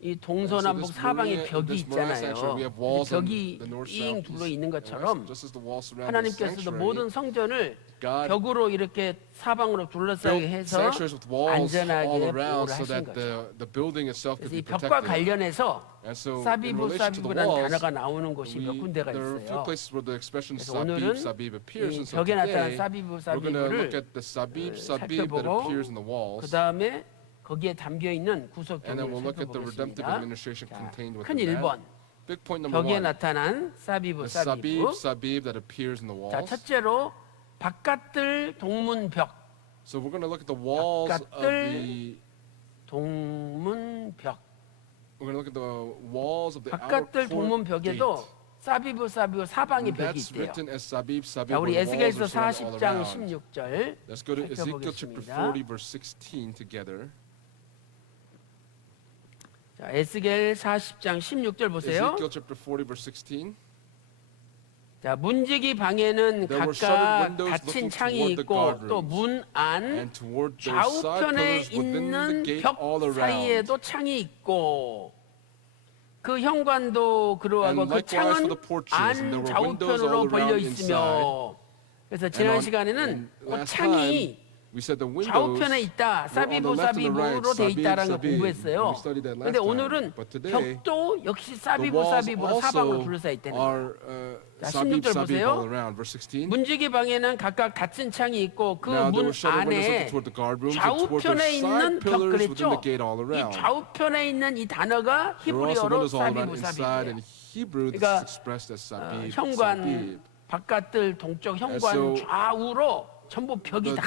이 동서남북 So this 사방에 Moriah- 벽이 this Moriah 있잖아요. sanctuary, we have walls on 벽이 the north, 삥 south, 둘러 east, 있는 and west. 것처럼 Just as the walls surround the 하나님께서도 sanctuary, 모든 성전을 God 벽으로 이렇게 사방으로 둘러싸게 built 해서 sanctuaries with walls all 안전하게 around 보호를 so 하신 that 거죠. the building itself could 그래서 이 be 벽과 protected. 관련해서 And so in 사비브 relation to the 사비브라는 walls, 단어가 나오는 곳이 몇 군데가 there are a few 있어요. places where the expression 그래서 오늘은 sabib appears, 이 and so 벽에 나타난 today 사비브 we're going to look 사비브를 at the sabib that 살펴보고 appears in the 그 walls, 다음에 거기에 담겨 있는 구속 and then we'll 경위를 look at the redemptive 살펴보겠습니다. administration 자, contained 큰 within that. 1번 Big point number 벽에 one, 나타난 사비브 the 사비브. sabib that appears in the 자, walls. 첫째로 바깥들 동문벽. So we're going to look at the walls of the. 동문벽. We're going to look at the walls of the outer 바깥들 court 동문벽에도 gate. 사비브 사비브 사방에 And 벽이 that's 있대요. written as sabib, sabib, 자, 우리 where the walls 에스겔서 are surrounded all 40장 around. 16절 Let's go to Ezekiel chapter 살펴보겠습니다. 40, verse 16 together. 자, 에스겔 40장 16절 보세요. Ezekiel chapter 40, verse 16. 자, 문지기 방에는 There were 각각 shuttered windows 닫힌 looking 창이 toward the 있고 guard 또 rooms. 문 안 And toward their side 좌우편에 pillars within the 있는 gate 벽 all around. 사이에도 창이 있고 그 현관도 그러하고 And 그 likewise for 창은 the porches, and there 안 were windows 좌우편으로 all 벌려 around 있으며 그래서 지난 시간에는 and 그 last 창이 time, we said the windows 좌우편에 있다, were on the 사비브 left and the right, 사비브로 돼 sabib, 있다라는 걸 sabib. 공부했어요. We studied that last 그런데 time. 오늘은 But today, 벽도 역시 the 사비브 walls 사비브로 사방으로 also 둘러싸여 있다는 거예요. are 자, sabib, 16절 sabib 보세요. all around. Verse 16. 문지기 방에는 각각 닫힌 창이 있고 그 Now there 문 were shuttered windows 안에 looking toward the guard rooms and toward 좌우편에 their 있는 side 벽 pillars within 그랬죠. the gate all 이 around. 좌우편에 있는 이 단어가 There were also 히브리어로 windows all 사비브 around inside. 사비브예요. In Hebrew, this 그러니까, is expressed as sabib, 현관 sabib. 바깥들 동쪽 현관 so 좌우로 전부 벽이 다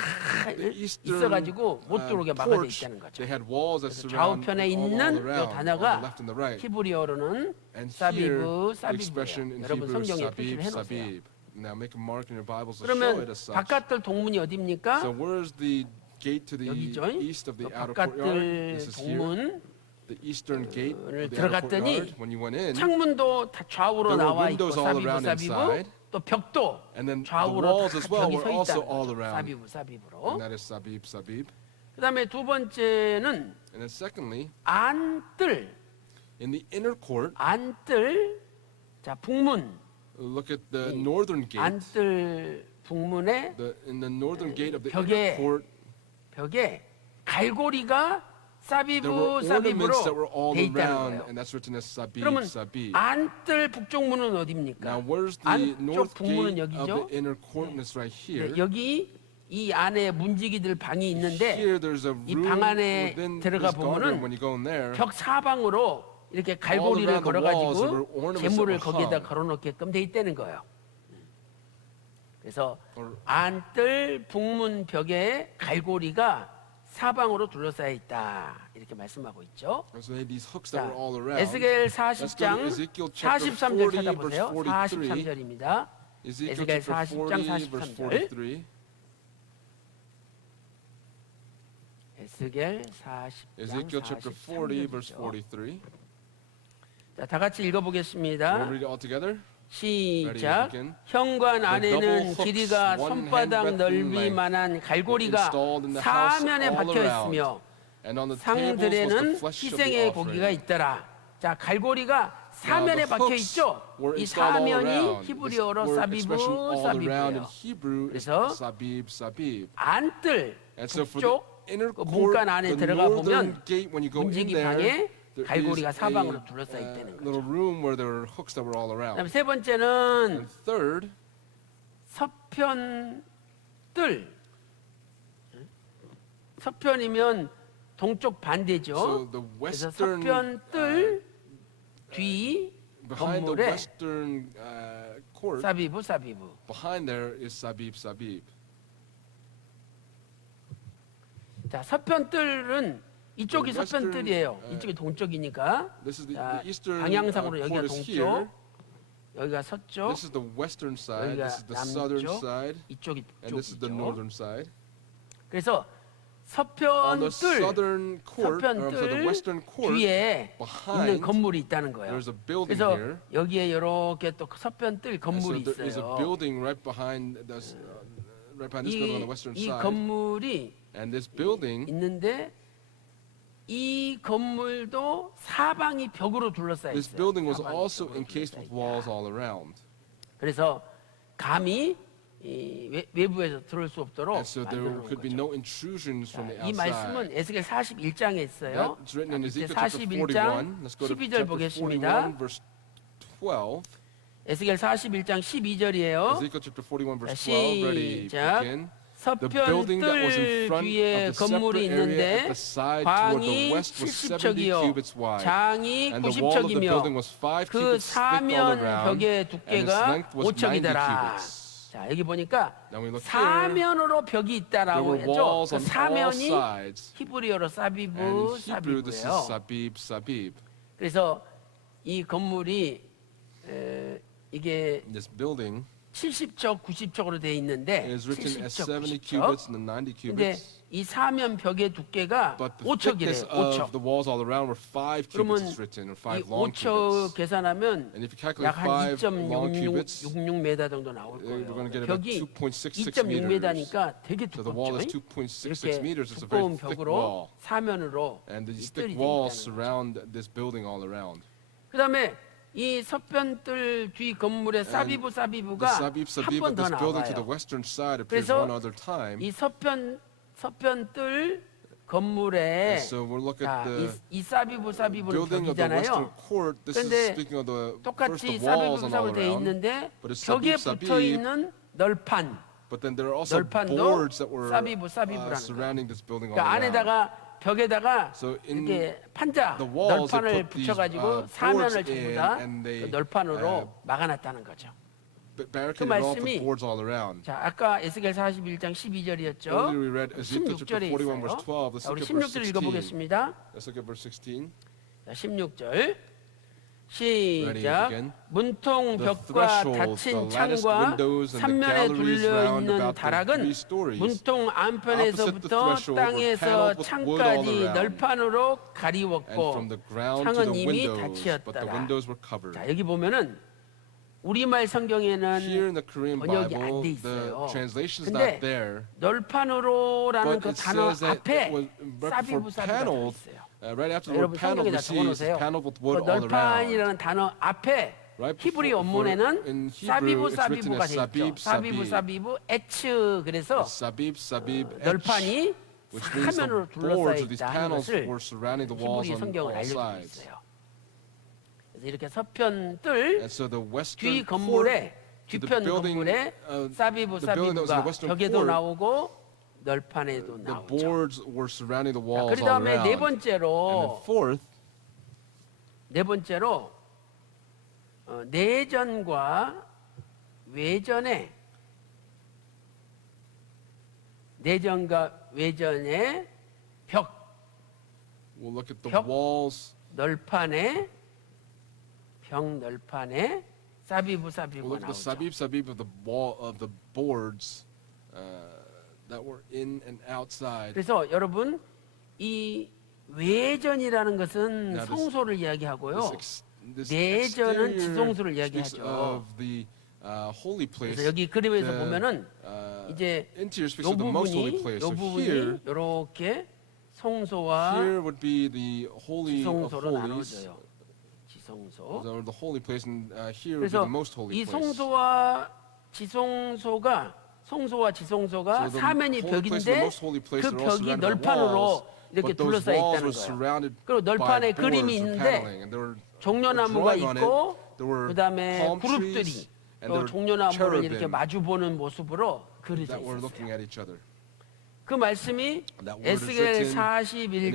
The eastern 있어가지고 못 들어오게 막아져 porch, 있다는 거죠. they had walls that 그래서 surround 좌우편에 all 있는 이 around, on the 단어가 left and the right. 히브리어로는 And here, 사비브 the expression 사비브예요. in 여러분 Hebrew is 성경에 sabib, 표시를 해놓으세요. sabib. Now make a mark in your Bibles to show 그러면 it as such. 바깥들 동문이 어디입니까? So where's the gate to the 여기죠. east of the 그 outer courtyard? 바깥들 This is here. 동문 The eastern gate of the outer 들어갔더니 courtyard. When you went in, 창문도 다 좌우로 There were 나와 있고 windows all 사비브 around 사비브 inside. 또 벽도 and then the 좌우로 walls 다 as well 벽이 were 서 also 있다는 all 거죠. around. 사비브 사비브로. And that is sabib, sabib. 그다음에 두 번째는 And then secondly, 안뜰 in the inner court, 안뜰 자 북문 look at the northern gate. 안뜰 북문에 In the northern gate of the 벽에 inner court, 벽에 갈고리가 there were 사비브 ornaments that were 사비브로 all 돼 있다는 around, 거예요. and that's written as sabib, 그러면 sabib. 안뜰 북쪽문은 Now, 어디입니까? where's the 안쪽 north 북문은 gate of 여기죠. the inner court? And it's right here. 네, 여기 이 안에 문지기들 방이 있는데 Here, there's a 이 room 방 안에 within 들어가 this garden. 보면은 When you go in there, 벽 사방으로 이렇게 갈고리를 around the walls there 걸어가지고 were ornaments 재물을 that were 거기에다 hung. 걸어놓게끔 돼 있다는 거예요. 그래서 Or- 안뜰 북문 벽에 갈고리가 사방으로 둘러싸여 있다 이렇게 말씀하고 있죠. so they had these hooks that 자, were all around. 에스겔 Let's go to 40장 Ezekiel chapter 43절 40, 찾아보세요. verse 43. 43절입니다. Ezekiel 에스겔 chapter 40장 40, verse 43절. 43. 에스겔 40장 Ezekiel chapter 40, verse 43절이죠. 43. 자, 다 같이 We'll 읽어보겠습니다. read it all together. 시작. begin. 현관 The 안에는 double hooks, 길이가 one 손바닥 hand breadth in 넓이만한 were 갈고리가 installed in the house 사면에 all 박혀 around. 있으며 And on the tables was the 상들에는 flesh of the 희생의 고기가 offering. 있더라. 자, 갈고리가 사면에 the 박혀 hooks 있죠. were 이 installed all 사면이 around. 히브리어로 This word 사비브 expression all around in 사비브예요. Hebrew is 그래서 sabib, sabib. 안뜰 And so for 북쪽 the inner 그 court, 문간 안에 the 들어가 northern 보면 gate, when you go in 문지기 there, 방에 there 갈고리가 is 사방으로 a 둘러싸여 있다는 little 거죠. room where there are hooks that were all 그다음에 around. 세 번째는 And third, 서편뜰. 서편이면 동쪽 반대죠. so the 그래서 western, 서편뜰 뒤 behind the 건물에 western court, 사비브 사비브. behind there is sabib, sabib. 자, 서편뜰은 이쪽이 The western, 서편뜰이에요. 이쪽이 동쪽이니까. This is 자, the eastern 방향상으로 여기가 court is 동쪽, here. 여기가 서쪽, This is the western side. 여기가 This is the southern 남쪽, side. 이쪽이 And this is the 북쪽이죠. northern side. 그래서 On the 서편뜰 southern court, or I'm sorry, the western court, 뒤에 있는 behind, 건물이 있다는 거예요. there's a building 그래서 here. 여기에 이렇게 또 서편뜰 And so 건물이 there is a 있어요. building right behind this building on the western 이 side. 건물이 And this building, 있는데 이 건물도 사방이 벽으로 둘러싸여 this 있어요. building was 사방이 also 벽으로 encased with 둘러싸여 walls 있다. all around. 그래서 감히 이 외부에서 들어올 수 없도록 And so there 만들어 놓은 could be 거죠. no intrusions from the 이 말씀은 outside. 에스겔 41장에 있어요. That's written in 이제 Ezekiel chapter 41. Let's go to 12절 chapter 보겠습니다. 41, verse 12. 에스겔 41장 12절이에요. Ezekiel chapter 41, verse 12. Ready, 시작. begin. The building that was in 서편뜰 front 뒤에 of the 건물이 separate area 있는데 at the side toward the 광이 west was 70 70척이요 cubits wide. 장이 And the wall of the 90척이며 building was 5 그 cubits thick all 사면 around, 벽의 and its 두께가 length was 90 5척이더라. cubits. 자, 여기 보니까 Now we look here. 사면으로 벽이 There 있다라고 were 했죠. walls 그 on all 사면이 sides. 히브리어로 And 사비브, in Hebrew, this is 사비브예요. sabib, sabib. 그래서 이 건물이 이게 This building 70척, 90척으로 돼 있는데 is written as 70 70척, 90척. cubits and then 90 근데 cubits. 이 사면 벽의 두께가 But the thickness 5척이래요. of 5척. the walls all around were 5 그러면 cubits is written, or 이 5 long 5척 cubits. 계산하면 And if you calculate 약 한 5 long cubits, 2.66m 정도 나올 we're going to get 거예요. about 벽이 2.66 meters. 2.6m니까 되게 So the wall is 두껍죠. 2.66 이렇게 meters. It's a very 두꺼운 thick 벽으로 wall. 사면으로 And these 이 뜰이 thick 돼 walls 있다는 거죠. surround this building all around. 그다음에 이 서편뜰 뒤 건물의 The 사비브가 sabib, sabib 한 번 of 더 this building to the 나와요. western side appears 그래서 one other time. 이 서편뜰 건물에 And so we'll look 자, at the 이 사비브는 building of the western 벽이잖아요. court. This is 근데 speaking of the first 똑같이 the walls and all 사비브로 돼 around. 있는데 But it's 벽에 sabib, 붙어 있는 널판, But then there are also 널판도 boards that were 사비브라는 surrounding this building all 그러니까 around. 안에다가 벽에다가 So in 이렇게 판자 the walls, they 널판을 put these, 붙여가지고 사면을 boards 전부 in, 다 and they, 그 널판으로 막아놨다는 거죠. Barricaded off 말씀이 with boards all around. 자, 아까 에스겔 41장 12절이었죠. Earlier we read Ezekiel chapter 16절에 41 verse 있어요. 12. Let's 자, 우리 look at verse 16절 16. 읽어보겠습니다. Let's look at verse 16. 자, 16절 시작. begin. 문통 The 벽과 threshold, 닫힌 the latticed 창과 windows and the 삼면에 galleries 둘려 round 있는 about the 다락은 3 stories 문통 opposite the 안편에서부터 threshold were 땅에서 paneled with wood all 창까지 around. 널판으로 And 가리웠고 from the ground to 창은 the 이미 windows, but the 닫히었더라. windows were covered. 자, 여기 보면은 우리말 성경에는 Here in the Korean 번역이 안 Bible, 돼 the 있어요. translation is 근데 not there. 널판으로라는 But 그 it 단어 says that 앞에 it was 사비브 for 사비가 paneled. 들어있어요. Right after the 여러분 word paneled, 성경에다 we see is 적어놓으세요. paneled with 그 wood all around. 널판이라는 단어 앞에 Right 히브리 before- 원문에는 in Hebrew, 사비브 it's written 사비브가 as 돼 있죠. sabib, 사비브 sabib. 사비브 에츠 그래서 Sabib, sabib, etch, 널판이 which means the 사면으로 boards 둘러싸여 of these 있다 하는 panels 것을 were surrounding the walls 히브리 on 성경을 all 알려주고 sides. 있어요. 그래서 이렇게 서편뜰 And so the 뒤 western court, 건물에 to the 뒤편 building, 건물에 the 사비브 building that was in the 사비브가 western 벽에도 court, 나오고 널판에도 the 나오죠. boards were surrounding the 자, walls 그 all 다음에 around. 네 And 번째로 then 내전과 외전의 내전과 외전의 벽 we'll look at the 벽. walls. 널판에 벽 널판에 사비브 We'll 사비브가 look at the 나오죠. sabib, sabib of the wall of the boards that were in and outside. 그래서 여러분 이 외전이라는 것은 Now this- 성소를 이야기하고요. This 내전은 exterior 지성소를 speaks 이야기하죠. of the holy place. 그래서 여기 그림에서 The, 보면은 이제 interior speaks 요 of the most holy 부분이 place. 요 So 부분이 here, 이렇게 성소와 here would be the holy of 지성소로 holies, 나눠져요. 지성소. or the holy place, and here would be 그래서 the most holy 이 place. 성소와 지성소가 성소와 지성소가 So the 사면이 holy place and the 벽인데 most holy place 그 are all 벽이 surrounded by 널판으로 walls, 이렇게 but those 둘러싸여 walls 있다는 were 거예요. surrounded 그리고 by 널판에 boards 그림이 or 있는데 paneling, and there were 종려나무가 drawing on it. 있고 There were 그다음에 palm 그룹들이 trees, and 또 there were 종려나무를 이렇게 cherubim 마주 보는 모습으로 그려져 that were 있었어요. looking at each other. 그 말씀이 That word is 에스겔 written in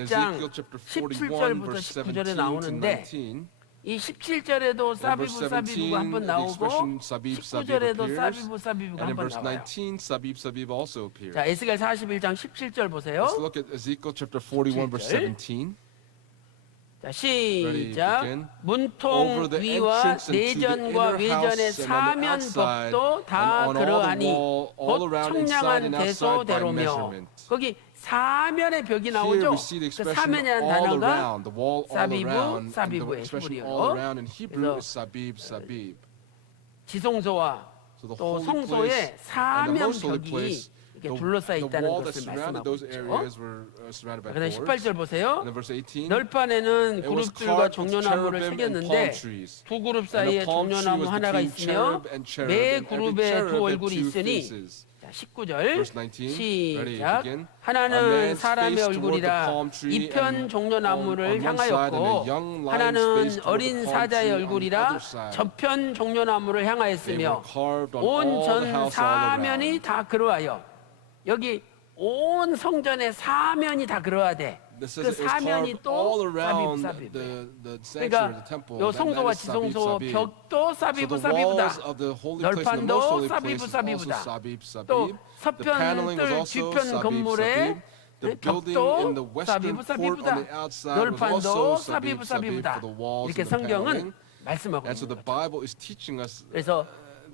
41장 Ezekiel chapter 41, 17절부터 verse 17 to 19절에 나오는데 19. 이 17절에도 In 사비브 verse 사비브가 17, 한 번 the 나오고 expression sabib, sabib 19절에도 appears, 사비브 사비브가 and 한 in 번 verse 나와요. 19, sabib, sabib also appears. 자, 에스겔 41장 17절 보세요. Let's look at Ezekiel chapter 41, verse 17. 자, Ready, 시작. begin. 문통 Over the 위와 entrance into the 내전과 inner 외전의 house and on the 사면 outside, 벽도 다 and on all the 그러하니 wall, all 곧 around, inside 청량한 and outside by 대소대로며 measurement. 거기 사면의 벽이 Here 나오죠. we see the 그 expression 사면이라는 all 단어가 around, the wall all 사비브, around, and the 사비브의 expression 히브리어로. all around in Hebrew 그래서 is sabib, sabib. 지성소와 So the 또 holy 성소의 place and the 사면 most holy 벽이 place 이렇게 둘러싸여 the 있다는 wall that 것을 surrounded 말씀하고 those 있죠. areas were surrounded by 그다음 boards. 18절 보세요. And then verse 18, 널판에는 it was 그룹들과 carved with 종려나무를 cherubim and 새겼는데 palm trees. 두 그룹 And the 사이에 palm tree 종려나무 was 하나가 between 있으며 cherub and cherub, 매 and every 그룹에 cherub 두 had 얼굴이 two 있으니 faces. 자, 19절 Verse 19, ready, 시작. begin. A 하나는 man's 사람의 face toward the 얼굴이라 palm tree, 이편 and 종려나무를 on one side, and a 향하였고 young lion's 하나는 face toward the 어린 palm 사자의 tree on the 얼굴이라 other side. 저편 종려나무를 They were 향하였으며 carved on 온 all the 전 house all 사면이 around. 다 그러하여 여기 온 성전의 사면이 다 그러하되 This 그 says it was 사면이 carved all 또 around 사비브 the sanctuary, the 그러니까 temple. 요 and that 성소와 is sabib, 지성소 sabib. 벽도 So 사비브 the 사비브다. walls of the holy place and the 널판도 most holy 사비브 place is also 사비브다. sabib, 또 sabib. The paneling was 서편 뜰 also 뒤편 sabib, 건물에 sabib. The building in the 벽도 western 사비브 court 사비브다. on the outside was 널판도 also 사비브 sabib, sabib 사비브다. for the walls 이렇게 and the paneling. 성경은 말씀하고 And so 있는 the 거죠. Bible is teaching us 그래서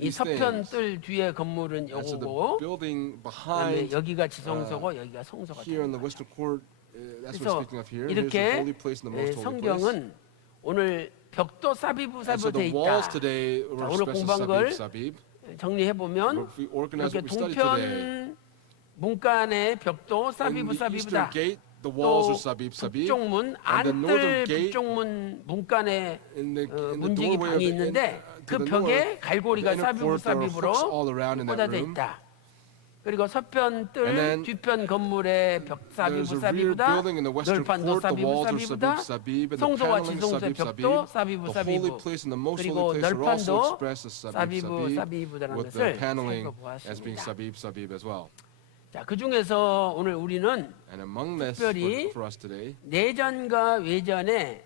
이 these 서편 things. 뜰 뒤에 건물은 And so the 요거고 building 그다음에 behind 여기가 지성소고 여기가 성소가 here in 되는 the 거죠. western court, that's what 그래서 we're speaking of here. Here's the 이렇게 holy place and the most holy place. 성경은 오늘 벽도 사비브 And so 사비브 돼 the walls 있다. today were 오늘 expressed 공부한 걸 as sabib, sabib. 정리해 보면 If we organize 이렇게 what we studied today, 동편 문간의 벽도 in 사비브 the eastern 사비브다. gate, the walls 또 are sabib, sabib. 북쪽문 And the northern 안뜰 gate, 북쪽문 문간에 In the 문지기 doorway of 방이 the 있는데 to 그 the 벽에 north, 갈고리가 the inner 사비브 court, there were 사비브로 hooks all around in that 꽂아져 room. 있다. 그리고 서편 And 뜰 then 뒤편 건물의 벽 사비브 There's a rear 사비브다. building in the western 널판도 court. The 사비브 walls are 사비브다. sabib, sabib, and the 성소와 paneling is 지성소의 sabib, 벽도 sabib. 사비브 The 사비브. holy place and the most 그리고 holy place are also 널판도 expressed as sabib, 사비브 sabib, 사비브라는 with the 것을 paneling as being 살펴보았습니다. sabib, sabib as well. 자, 그 중에서 오늘 우리는 And among this, 특별히 for us today, 내전과 외전의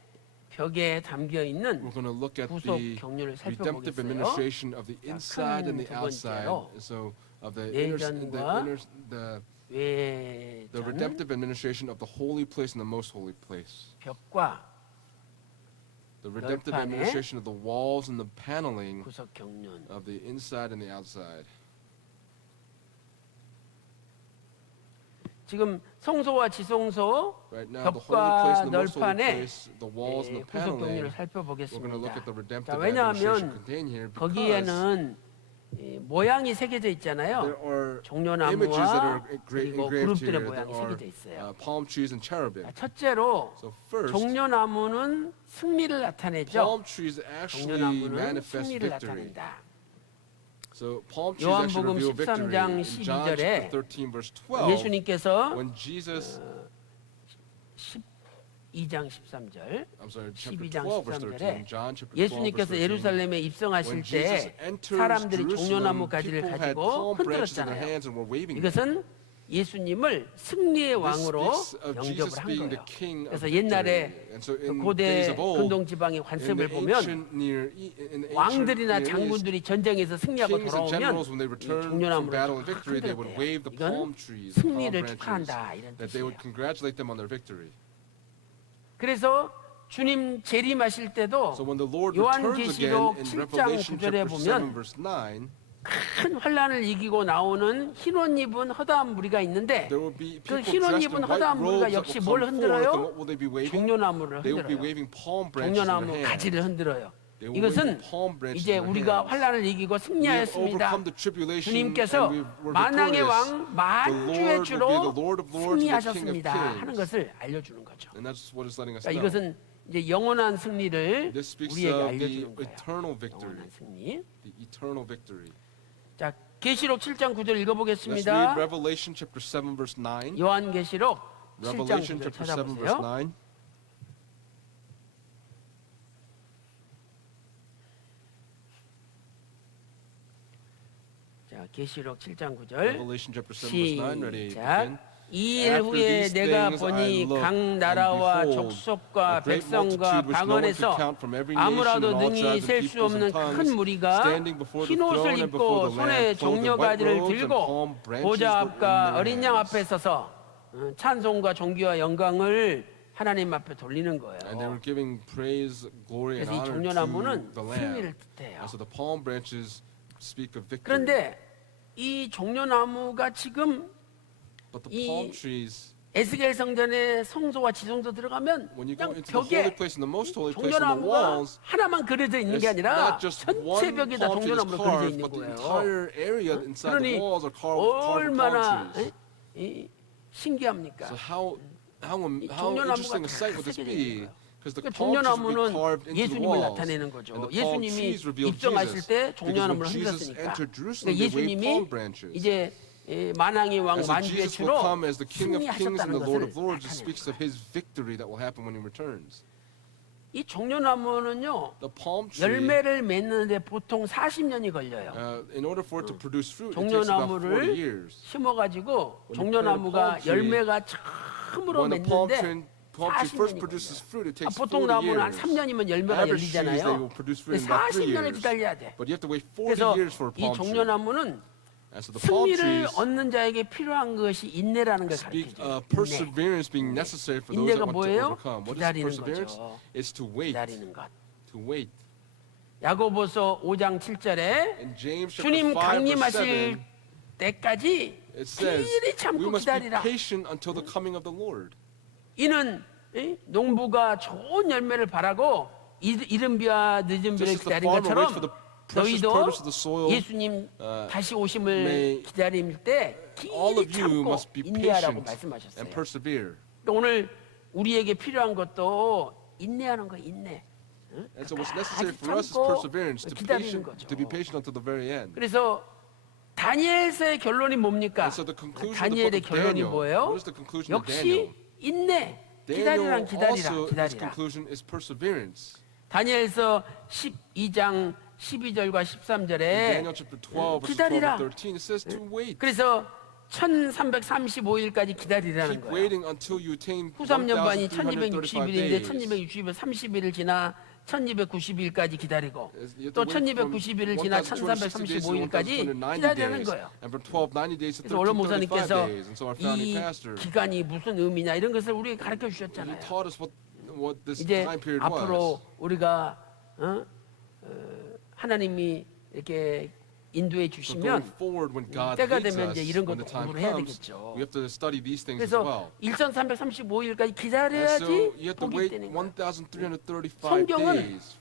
벽에 담겨 있는 we're going to look at 구속 the 경륜을 redemptive 살펴보겠어요. administration of the inside and the 큰 두 outside. 번째로 So of the inner, the 외전 redemptive administration of the holy place and the most holy place. 벽과 The redemptive 널판의 administration of the walls and the paneling 구속 경륜. of the inside and the outside. 지금 성소와 지성소 Right now, the holy place 벽과 and the most holy 널판의 place, the walls and the 구속 경륜을 paneling, we're going to look 살펴보겠습니다. at the 자, redemptive administration 왜냐하면 contained here because 거기에는 모양이 새겨져 there 있잖아요. are images that 종려나무와 are 그리고 engraved 그룹들의 here. 모양이 There 새겨져 are 있어요. palm trees and cherubim. 자, 첫째로 So first, 종려나무는 승리를 나타내죠. palm trees actually 종려나무는 manifest 승리를 victory. 나타낸다. So palm trees actually 요한복음 reveal victory. 13장 In John chapter 12절에 13, verse 12, 예수님께서 when Jesus, 12장 13절 I'm sorry, chapter 12장 12, verse 13절에 13, John chapter 12, 예수님께서 verse 13, 예루살렘에 입성하실 when Jesus 때 enters 사람들이 종려나무 Jerusalem, 가지를 people had 가지고 palm branches in their 흔들었잖아요. hands and were waving them. 이것은 예수님을 승리의 This 왕으로 speaks of 영접을 Jesus 한 being the 거예요. king of 그래서 victory. 옛날에 And so 그 in 고대 days of old, 근동 지방의 in 관습을 the 보면 ancient in the ancient 왕들이나 Near East, 장군들이 전쟁에서 승리하고 kings and 돌아오면 generals, when 이 they returned from 종려나무를 battle and 쫙 victory, they would wave the 흔들었대요. palm 이건 trees, the palm 승리를 branches, 축하한다 이런 that they 뜻이에요. would congratulate them on their victory. 그래서 주님 재림하실 때도 So when the Lord returns again 요한계시록 in 7장 Revelation 9절에 chapter 7, 보면 verse 9, 큰 환란을 이기고 나오는 흰옷 입은 허다한 무리가 있는데 there will be 그 people 흰옷 dressed 입은 in white 허다한 무리가 robes that 역시 will 뭘 come forth, and 흔들어요? what will they be waving? 종려나무를 They will be 흔들어요. waving palm branches in 종려나무 their hands. 가지를 흔들어요. They will 이것은 wave palm branches 이제 in their 우리가 hands. 환란을 이기고 We have 승리하였습니다. overcome the tribulation 주님께서 and we're 만왕의 victorious. 왕 The 만주의 Lord will be 주로 the Lord of Lords and the King of 승리하셨습니다 하는 Kings. 것을 알려주는 거죠. And that's what it's letting us 그러니까 know. 이것은 이제 영원한 승리를 This speaks 우리에게 of the 알려주는 거예요. eternal victory. 영원한 승리. The eternal victory. 자, 계시록 7장 9절 Let's read 읽어보겠습니다. Revelation chapter 7 verse 9. 요한계시록 7장 Revelation 9절 chapter 7 verse 찾아보세요. 9. 자, 계시록 7장 9절 Revelation chapter 7 verse 9. Ready? 시작. Begin. 이 일 After 후에 these 내가 things 보니 I looked, 각 and 나라와 behold, 족속과 a great 백성과 multitude which no one could 방언에서 count from every nation 아무라도 and all 능히 tribes and 셀 수 peoples 없는 and tongues, 큰 무리가 standing before the 흰 옷을 throne and 입고 before the 손에 Lamb, clothed in white 종려가지를 robes and 들고 palm branches 보좌 were in 앞과 their 어린 양 hands. 앞에 서서 찬송과 존귀와 영광을 하나님 앞에 돌리는 And they 거예요. were giving praise, glory, and 그래서 이 honor 종려나무는 to the 승리를 Lamb. 뜻해요. And so the palm branches speak of victory. 그런데 이 종려나무가 지금 But the 이 palm trees 에스겔 성전에 성소와 지성소 들어가면 When you go 그냥 into the holy 벽에 place and the most holy place on the 종려나무가 walls, 하나만 그려져 있는 게 it's 아니라 not just 전체 one 벽에 다 palm tree that's 종려나무로 그려져 carved, 있는 but the 거예요. entire area inside the 그러니 walls are carved with 얼마나 palm trees. 신기합니까? So how 종려나무가 interesting a 다 sight would this 새겨져 있는 be? 거예요. Because the 그러니까 palm trees would be 종려나무는 carved into the 예수님을 walls, 나타내는 and 거죠. the palm 예수님이 trees reveal 입성하실 Jesus. 때 Because when 종려나무를 Jesus 흔들었으니까. entered Jerusalem, 그러니까 they waved 예수님이 palm branches. 이제 만왕의 왕 And so 만주의 Jesus will 주로 come as the King of Kings and 승리하셨다는 the Lord 것을 of Lords. It 나타내는 speaks of 거예요. His victory that will happen when He returns. 이 종려나무는요 The palm tree, 열매를 맺는데 보통 40년이 걸려요. in order for it to produce fruit, it takes about 40 종려나무를 years. 심어가지고 When you 종려나무가 plant a palm tree, 열매가 처음으로 When the palm 맺는데 tree first 40년이 produces 걸려요. fruit, it takes 보통 40 나무는 한 years. 3년이면 열매가 Average trees, they 열리잖아요. will produce fruit in about 3 40년을 years. 기다려야 돼. But you have to wait 40 그래서 years for a 이 palm tree. 종려나무는 And so the palm 승리를 trees 얻는 자에게 필요한 것이 인내라는 걸 speak 가르쳐줘요. 인내. perseverance being necessary for those 인내가 that want to 뭐예요? overcome. What is 기다리는 perseverance? 거죠. It's to wait. 기다리는 것. To wait. 야고보서 5장 7절에 In James 주님 chapter 5 verse 강림하실 7, 때까지 it says, 길이 we 참고 must be 기다리라. patient until the coming of the Lord. 이는 농부가 좋은 열매를 바라고 이른 비와 늦은 비를 Just as the 기다린 farmer waits 것처럼 for the precious 너희도 purpose of the soil, 예수님 다시 오심을 may 기다릴 때 all 길이 of you 참고 must be 인내하라고 patient 말씀하셨어요. and persevere. 그러니까 오늘 우리에게 필요한 것도 인내하는 거 인내. And so what's necessary 끝까지 for us is 참고 perseverance, 기다리는 거죠. to be patient until the very end. 그래서 다니엘서의 결론이 뭡니까? And so the conclusion of the 다니엘의 book of 결론이 Daniel, 뭐예요? what is the conclusion of 역시 Daniel? 인내. Daniel 기다리라 기다리라 also, his 기다리라. conclusion is perseverance. 다니엘서 12장 12절과 13절에 Daniel chapter 12, verses 12 기다리라. and 13, it says to wait. 그래서 1335일까지 기다리라는 Keep 거예요. waiting until you attain 93년반이 1,365 1260일인데 days. 1260일 30일을 지나 1290일까지 기다리고 You have 또 to wait from 1290일을 지나 1,260 days to 1335일까지 1,290 기다리는 days. 거예요. And from 1290 days to 그래서 원로 1335 목사님께서 days. And so our founding 이 pastor, 기간이 무슨 의미냐 이런 것을 우리에게 가르쳐 he 주셨잖아요. taught us what this 이제 time period 앞으로 was. 우리가 하나님이 이렇게 인도해 So going 주시면 forward, when God 때가 leads 되면 us, 이제 이런 when 것도 the time 공부를 해야 comes, 되겠죠. we have to study these things as 그래서 well. 1335일까지 And 기다려야지 so you have to 복이 wait 되는 거예요. 1,335 성경은 days.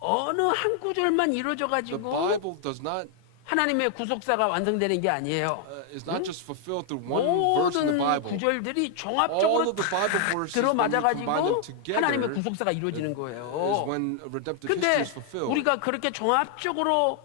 어느 한 구절만 이루어져 The 가지고 Bible does not 하나님의 구속사가 완성되는 게 아니에요. is not just fulfilled through one verse in the 모든 Bible. 구절들이 All 종합적으로 of the Bible verses, 들어맞아 when you combine them 가지고 하나님의 together, 구속사가 이루어지는 is 거예요. when a redemptive 근데 history is fulfilled. 우리가 그렇게 종합적으로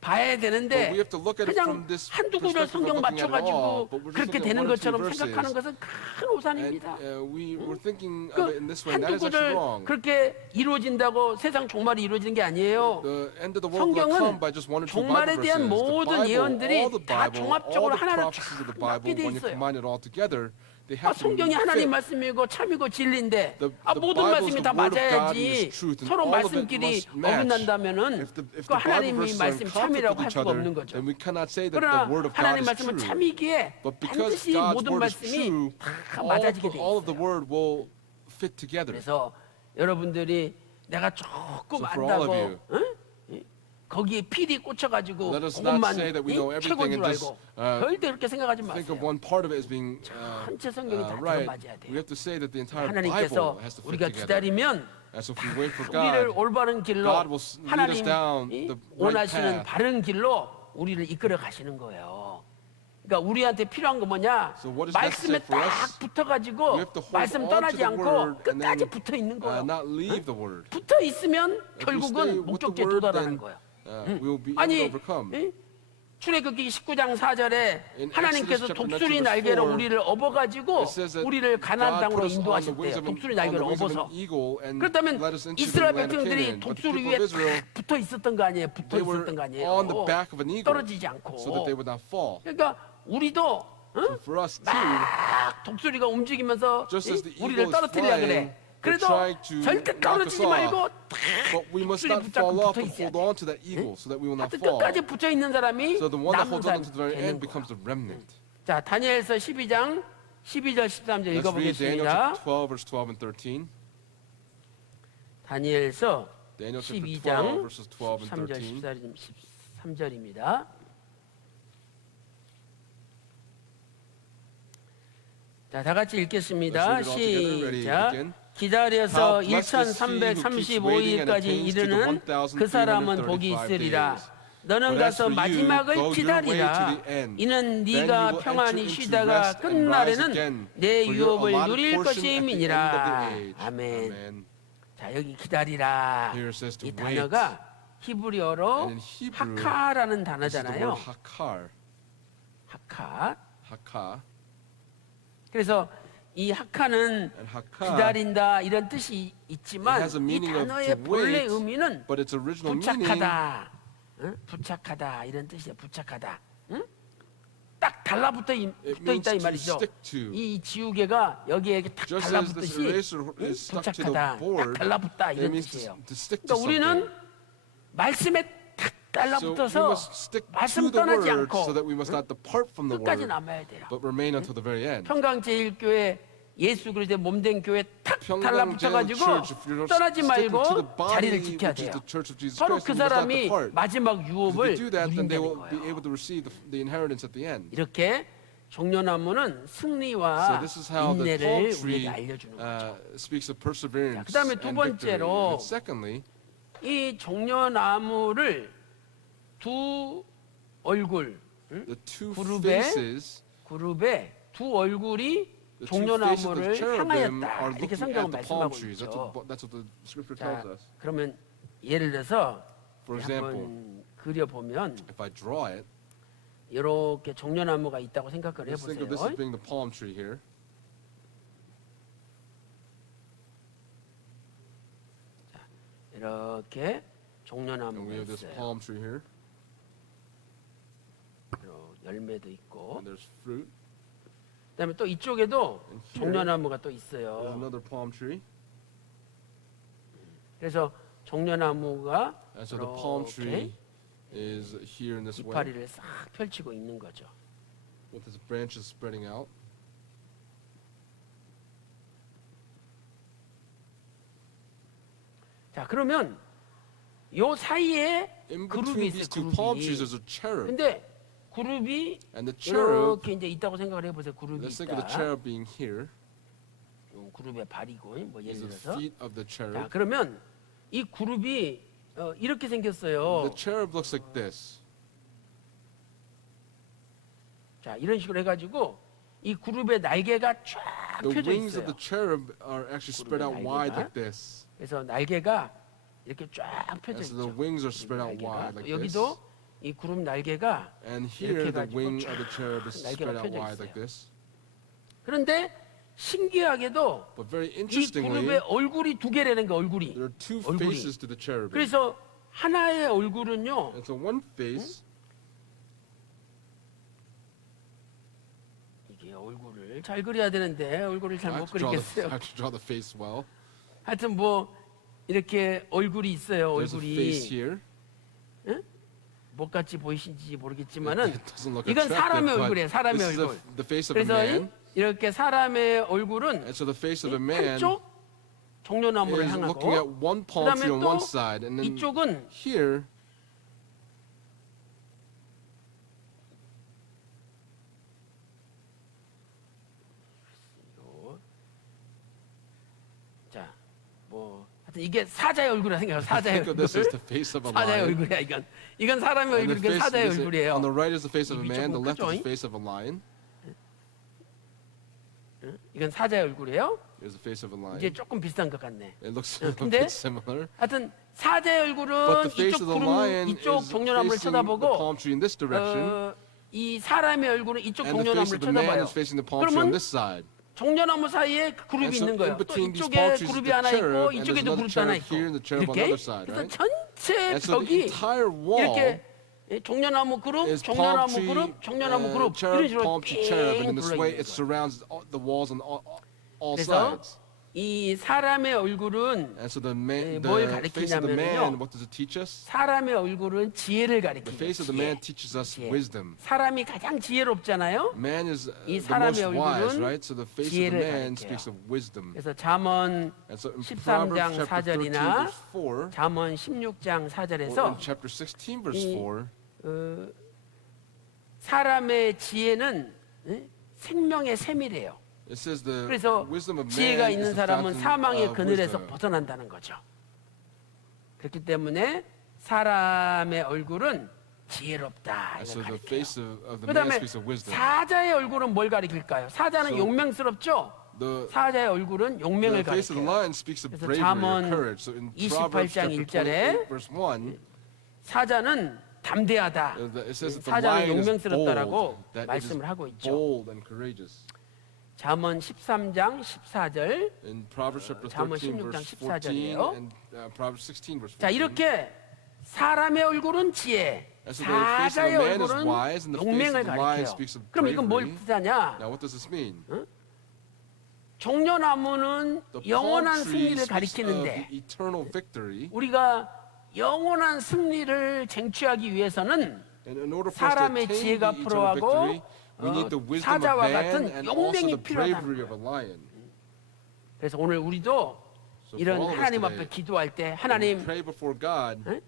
봐야 But 되는데 we have to look at it 그냥 from this 한두 구절 perspective 성경 of looking at it all. 맞춰가지고 But we're just 그렇게 looking at 되는 one or two 것처럼 verses. 생각하는 것은 큰 And 오산입니다. we were thinking of it in this way, and that 한두 is actually 구절 wrong. 그렇게 이루어진다고 세상 종말이 이루어지는 게 아니에요. The end of the world will 성경은 come by just one or two Bible 종말에 verses. 대한 The 모든 Bible, 예언들이 all the 다 Bible, 종합적으로 all the 하나로 prophecies of the 쫙 Bible, 합비돼 when you 있어요. combine it all together, they have to 성경이 하나님 fit. 말씀이고 참이고 진리인데 The 모든 Bible is 말씀이 the 다 word of God and 맞아야지 His truth, and 서로 all of it 말씀끼리 must match. 어긋난다면은 If the 그 Bible 하나님이 verses are in 말씀 conflict 참이라고 with 할 each 수가 other, 없는 거죠. then we cannot say that 그러나 the word of God 하나님 is 말씀은 true. 참이기에 But because 반드시 God's 모든 word is 말씀이 true, 다 맞아지게 돼 all of the 있어요. word will fit together. 그래서 여러분들이 내가 조금 So for all of 안다고 you, 응? 거기에 필이 꽂혀가지고 let us not 그것만 say that we know 최고인 줄 everything and just, 알고 절대 그렇게 생각하지 Think of 마세요. one part of it as being 전체 성경이 다 right. 들어맞아야 돼요. We have to say that the entire 하나님께서 Bible has to fit 우리가 together. 기다리면 And so if we wait for 우리를 God, 올바른 길로 God will lead us down 하나님이 the right 원하시는 path. 바른 길로 우리를 이끌어 가시는 거예요. 그러니까 우리한테 필요한 거 뭐냐? So what is 말씀에 necessary for 딱 us? 붙어가지고 We have to hold 말씀 on to 떠나지 the 않고 word and 끝까지 then 붙어 있는 거예요. not leave the word. 붙어 있으면 If we stay 결국은 with the 목적지에 word, 도달하는 then 거예요. we will be able to 아니 overcome. 출애굽기 19장 4절에 In 하나님께서 Exodus chapter 독수리 19 verse 날개로 4, 우리를 업어가지고 It says that 우리를 가나안 God 땅으로 put us on the 인도하셨대요. wings of 독수리 on the 날개를 wings of 업어서. an eagle and 그렇다면 led us into the 이스라엘 land of 백성들이 Canaan. But the 독수리 people 위에 of Israel, 탁 붙어 있었던 거 아니에요? 붙어 they were 있었던 거 아니에요? on the back of an eagle 떨어지지 않고. so that they would not fall. 그러니까 우리도 So for us too, 막 독수리가 움직이면서 Just as the 우리를 eagle is 떨어뜨리려 flying, 그래. they're 그래도 trying to 절대 knock us 떨어지지 말고 off. But we must 독수리 not 붙잡고 fall off 붙어 and 있어야 hold 돼. on to that eagle so that we will not 하여튼 fall. 끝까지 붙어 있는 사람이 So the one that 남은 holds on 사람 to the very 되는 end 거야. becomes the remnant. 자, 다니엘서 12장 12절 13절 Let's read Daniel 읽어보겠습니다. chapter 12, verse 12 and 13. 다니엘서 Daniel chapter 12, 12장 verses 12 and 13절 13. 13절입니다. 자, 다 같이 읽겠습니다. Let's read it all together. Ready, 시작. begin. 기다려서 How blessed is he who keeps waiting and 1335일까지 attains to the 이르는 그 사람은 복이 1335 있으리라. days. 너는 But as 가서 for you, 마지막을 go your way to 기다리라. the end. 이는 Then you 네가 will 평안히 enter into 쉬다가 rest and rise 끝날에는 again 내 for your 유업을 allotted 누릴 portion at the end of 것임이니라. the age. 아멘. Amen. 자, 여기 기다리라. Here it says to 이 wait. 단어가 히브리어로 And in Hebrew, 하카라는 This is the 단어잖아요. word hakar. 하카. Haka. 그래서 이 하카는 And haka, 기다린다 이런 뜻이 있지만 It has a 이 meaning of 단어의 to 본래 wait, 의미는 but its original meaning 부착하다, 응? 부착하다 이런 뜻이야. 부착하다, 응? 딱 달라붙어 it 붙어 means 있다 이 to 말이죠. stick to. 이 지우개가 여기에 이렇게 딱 Just as this 달라붙듯이 eraser 응? is stuck to the 부착하다, 딱 board, 달라붙다 it 이런 means 뜻이에요. to stick to 그러니까 우리는 something. 말씀에 딱 So we 달라붙어서 must stick 말씀 to the 떠나지 word 않고 so that we must not depart from the 끝까지 word, 남아야 돼요. but remain until the very end. 평강제일교회 예수 그리스도의 몸된 교회 탁 평강제일 달라붙어가지고 church, if you're not 떠나지 sticking 말고 to the body, 자리를 지켜야 which is 돼요. the church of Jesus 바로 Christ, 그 you must not 사람이 depart. 마지막 If 유업을 you do that, then they 누린다는 will be 거예요. able to receive the inheritance at the end. 이렇게 종려나무는 So 승리와 this is how the 인내를 palm tree 우리에게 알려주는 거죠. speaks of perseverance 자, 그다음에 두 and 번째로 victory. And secondly, 이 종려나무를 두 얼굴, the two 그룹에 faces, 그룹에 두 얼굴이 the two faces of the 종려나무를 cherubim 향하였다. are 이렇게 looking 성경은 at the palm 말씀하고 trees. 있죠. That's what the scripture 자, tells us. 그러면 예를 들어서 For example, 한번 그려보면 if I draw it, 이렇게 종려나무가 있다고 생각을 let's think of this 해보세요. as being the palm tree here. 이렇게 And 종려나무가 we have this 있어요. palm tree here, 열매도 있고, and there's fruit. 그다음에 또 이쪽에도 And here, 종려나무가 또 there's 있어요. another palm tree. 그래서 종려나무가 And so the palm 이렇게 tree is here in this way, 이파리를 싹 펼치고 있는 거죠. with its branches spreading out. 자, 그러면 요 사이에 In 그룹이 between 있어요. these two palm 그룹이. trees, there's a cherub. 근데 그룹이 And the cherub, 이렇게 이제 있다고 생각을 해보세요. 그룹이 let's think of the 있다. cherub being here. 요 그룹의 발이고, 뭐 These 예를 are the 들어서. feet of the 자, cherub. 그러면 이 그룹이 이렇게 생겼어요. The cherub looks like this. 자, 이런 식으로 해가지고 이 그룹의 날개가 쫙 The 펴져 wings of 있어요. the cherub are actually spread out wide like this. 그래서 날개가 이렇게 쫙 펴져 And so the 있죠. wings are spread out 날개가. wide like this. 여기도 이 그룹 날개가 And here 이렇게 the 해가지고 wing 쫙 of the cherub is 날개가 spread out 펴져 wide 있어요. like this. 그런데 신기하게도 But very 이 interestingly, 그룹의 얼굴이 두 개라는 게 얼굴이. there are two 얼굴이. faces to the cherub. 그래서 하나의 얼굴은요. And so one face, 이게 얼굴을 잘 그려야 되는데 얼굴을 잘 I 못 have to draw 그리겠어요. I have to draw the face well. 하여튼 뭐 이렇게 얼굴이 있어요. There's a face 얼굴이 here. 뭐같이 보이신지 모르겠지만은 It doesn't look 이건 attractive, 사람의 but 얼굴이에요. 사람의 this is 얼굴. the face of a 그래서 man. 이렇게 사람의 얼굴은 And so the face of a man 한쪽 종려나무를 is looking at 향하고 one palm 그다음에 tree on 또 one side, and then 이쪽은 here 자, 뭐 하여튼 이게 사자의 얼굴이라 생각해요. 사자의 think of this as 얼굴. the face of a 사자의 lion. 얼굴이야 이건. 이건 사람의 And the 얼굴, 이건 face, 사자의 this- 얼굴이에요. on the right is the face of a 입이 man, the 조금 left is 크죠? the face of a lion. 이건 사자의 얼굴이에요. Here's the face of a lion. 이제 조금 비슷한 것 같네. It looks a 근데 bit similar. 하여튼 사자의 But 얼굴은 the face 이쪽 of the 구름, lion 이쪽 is 종려나무를 facing the 쳐다보고 palm tree in this direction, 이 사람의 얼굴은 이쪽 and the face 종려나무를 of the man 쳐다봐요. is facing the palm tree on 그러면 this side. 종려나무 사이에 그 그룹이 And so 있는 거예요. in 또 between these 이쪽에 palm trees is 그룹이 the 하나 cherub, 있고 and there's 이쪽에도 another 그룹이 하나 cherub 있고 here and the cherub on the 이렇게 other side, 그래서 right? 전체 And so the 벽이 entire wall 이렇게 종려나무 그룹, is palm 종려나무 tree, 그룹, 종려나무 그룹 이런 cherub, 식으로 palm tree, cherub, and in 핑 this 둘러 way 있는 it 거예요. surrounds the walls on all 그래서 sides. 이 사람의 얼굴은 And so the man, 뭘 the face of the man, 가리키냐면요. what does it teach us? 사람의 얼굴은 지혜를 The 가리키죠. face of the man teaches us wisdom. 사람이 가장 지혜롭잖아요. Man is 이 the 사람의 most wise, 얼굴은 right? So the face of 지혜를 the man 가리켜요. speaks of wisdom. 그래서 잠언 And so in 13장 Proverbs chapter 13 4절이나 verse 4, 잠언 16장 or 4절에서 in chapter 16 verse 이- 4, 사람의 지혜는 생명의 샘이래요. It says the 그래서 wisdom of 지혜가 man 있는 is the 사람은 fountain 사망의 of 그늘에서 wisdom. 벗어난다는 거죠. 그렇기 때문에 사람의 얼굴은 지혜롭다 And 이걸 so the 가리켜요. face of the man 그다음에 speaks of wisdom. 사자의 얼굴은 뭘 가리킬까요? 사자는 So 용맹스럽죠. The 사자의 얼굴은 용맹을 face of the 가리켜요. lion speaks of 그래서 bravery or 잠언 courage. So in 28장 Proverbs chapter 1절에 28, verse 1, 사자는 담대하다. it says that the 사자는 lion is 용맹스럽다라고 bold, that it is 말씀을 하고 있죠. bold and courageous. 잠언 13장 14절. In Proverbs chapter 잠언 13, 16장 verse 14, 14절이에요. and Proverbs 16, verse 14. 자, 이렇게 사람의 얼굴은 지혜, And so the face of 사자의 a man is 얼굴은 wise, and the face 용맹을 of the lion 가리켜요. speaks of 그럼 이건 뭘 bravery. 뜻하냐? Now, what does this mean? 종려나무는 The palm 영원한 tree 승리를 speaks of 가리키는데 eternal victory. 우리가 영원한 승리를 쟁취하기 위해서는 And in order for us to 사람의 attain 지혜가 the eternal 필요하고 victory, we need the wisdom of 사자와 man 같은 and also 용맹이 the 필요하다는 bravery of a 거예요. lion. 그래서 오늘 우리도 So for 이런 all of us 하나님 today, 앞에 기도할 때 when we 하나님 pray before God,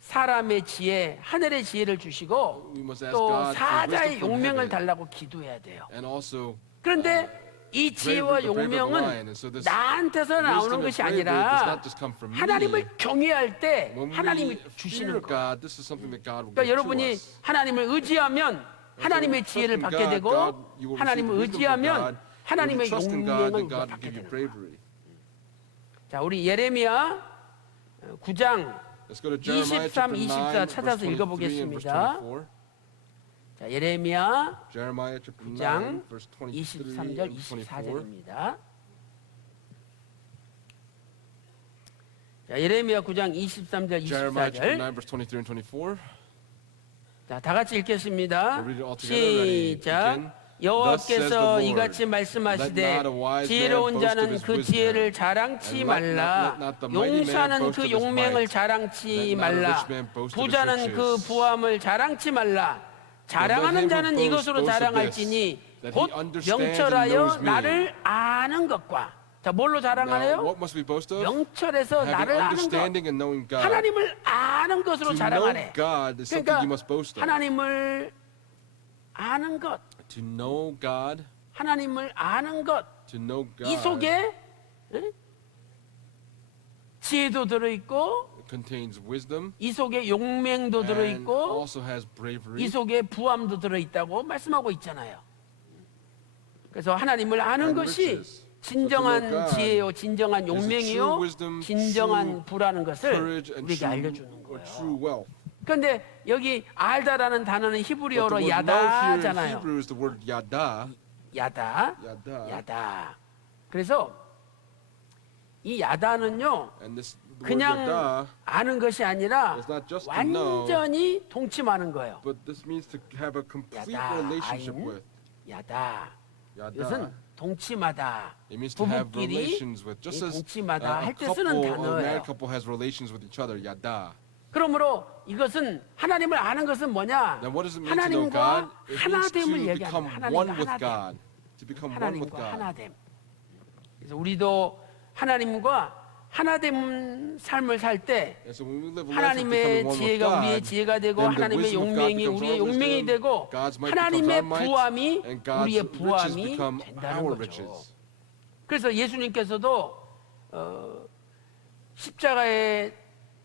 사람의 지혜, 하늘의 지혜를 주시고 we must ask 또 God for 사자의 wisdom from 용맹을 heaven, 달라고 기도해야 돼요. and also 그런데 이 지혜와 the bravery of a lion. 용맹은 And so this 나한테서 나오는 wisdom and 것이 bravery does 아니라 not just come from me. 하나님을 경외할 때 When we 하나님이 fear 주시는 거예요. God, this is something that God will 그러니까 give to 여러분이 us. 하나님을 의지하면 하나님의 지혜를 trust in 받게 God, 되고 God, you will 하나님을 receive wisdom from 의지하면 God. 하나님의 When you trust in God, 용맹을 then 우리가 God will 받게 give you 되는 거예요. bravery. 자, 우리 예레미야 9장 Let's go to Jeremiah 23, chapter 9, 24 verse 찾아서 23 and verse 읽어보겠습니다. 24. 자, 예레미야 Jeremiah chapter 9, 9장 verse 23 23절 and 24. 24절입니다. 자, 예레미야 9장 23절 Jeremiah chapter 24절. 9, verse 23 and 24. 자, 다 같이 읽겠습니다. We'll read it all together. Ready? 시작. Begin. 여호와께서 Thus says the 이같이 Lord, 말씀하시되 let not a wise man 지혜로운 boast of 자는 his 그 wisdom, 지혜를 자랑치 and 말라. let not the mighty man 용사는 boast 그 of his 용맹을 might, 자랑치 let not a 말라. rich man boast of his 부자는 그 riches. 부함을 자랑치 말라. 자랑하는 him who 자는 boasts 이것으로 boast of 자랑할지니 this, that 곧 he understands and 명철하여 knows me. 나를 아는 것과. 자, 뭘로 Now, 자랑하래요? what must we boast of? 명철해서 Having 나를 아는 것. understanding and knowing God. 하나님을 아는 것으로 To know 자랑하래. God is something 그러니까 you must boast of. 하나님을 아는 것, To know God, 하나님을 아는 것, to know 이 God 속에 지혜도 들어있고 contains wisdom 이 속에 용맹도 and 들어있고 also has bravery. 이 속에 부함도 들어있다고 말씀하고 있잖아요. 그래서 하나님을 아는 And 것이 riches. 진정한 So to know God 지혜요, 진정한 is the 용맹이요, true wisdom, 진정한 true 부라는 것을 Courage and 우리에게 true, 알려주는 or 거예요. true wealth. 그런데 여기 알다라는 단어는 But the 히브리어로 word know here in 야다잖아요. Hebrew is the word yada. 야다, Yada. 야다. 그래서 이 야다는요, And this the word 그냥 yada, 아는 것이 아니라 It's not just to know, 완전히 동침하는 거예요. but this means to have a complete 야다, relationship 아인, with. 야다. Yada. 이것은 동침하다. It means to have 부부끼리 relations with. Just 이 as 동침하다 a 할 때 couple, 쓰는 a 단어예요. married couple has relations with each other. Yada. 그러므로 이것은 하나님을 아는 것은 뭐냐? Then what does it mean to know God? 하나님과 It means 하나됨을 to 얘기합니다. become 하나님과 one with 하나됨. God. To become one with 하나님과 God. 하나됨. 그래서 우리도 하나님과 하나됨 삶을 살 때 And so when we live a life of 하나님의 becoming one with 지혜가 우리의 God, 지혜가 되고 then the 하나님의 wisdom of God 용맹이 becomes 우리의 our 용맹이 wisdom, 되고 God's might becomes 하나님의 our might, 부함이 and God's 우리의 riches 부함이 become 된다는 our 거죠. riches. 그래서 예수님께서도 십자가에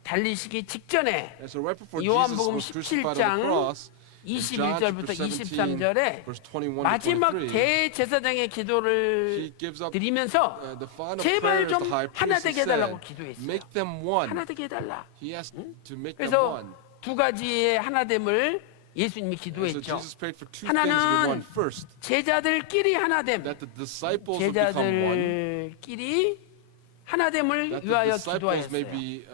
달리시기 직전에 And so right before 요한복음 Jesus was crucified on 17장 the cross, in John 21절부터 chapter 17, 23절에 verse 21 to 마지막 23, 대제사장의 기도를 he gives up 드리면서 the final 제발 prayers 좀 the high 하나 priest. He 되게 해달라고 said, 기도했어요. make them one. 하나 되게 해달라. He asked to make them 그래서 one. 두 가지의 하나됨을 예수님이 And so 기도했죠. Jesus prayed for two things to be 하나는 one. First, 제자들끼리 하나됨, that the disciples would become one. 제자들끼리 하나됨을 That the 위하여 disciples may 기도하였어요. be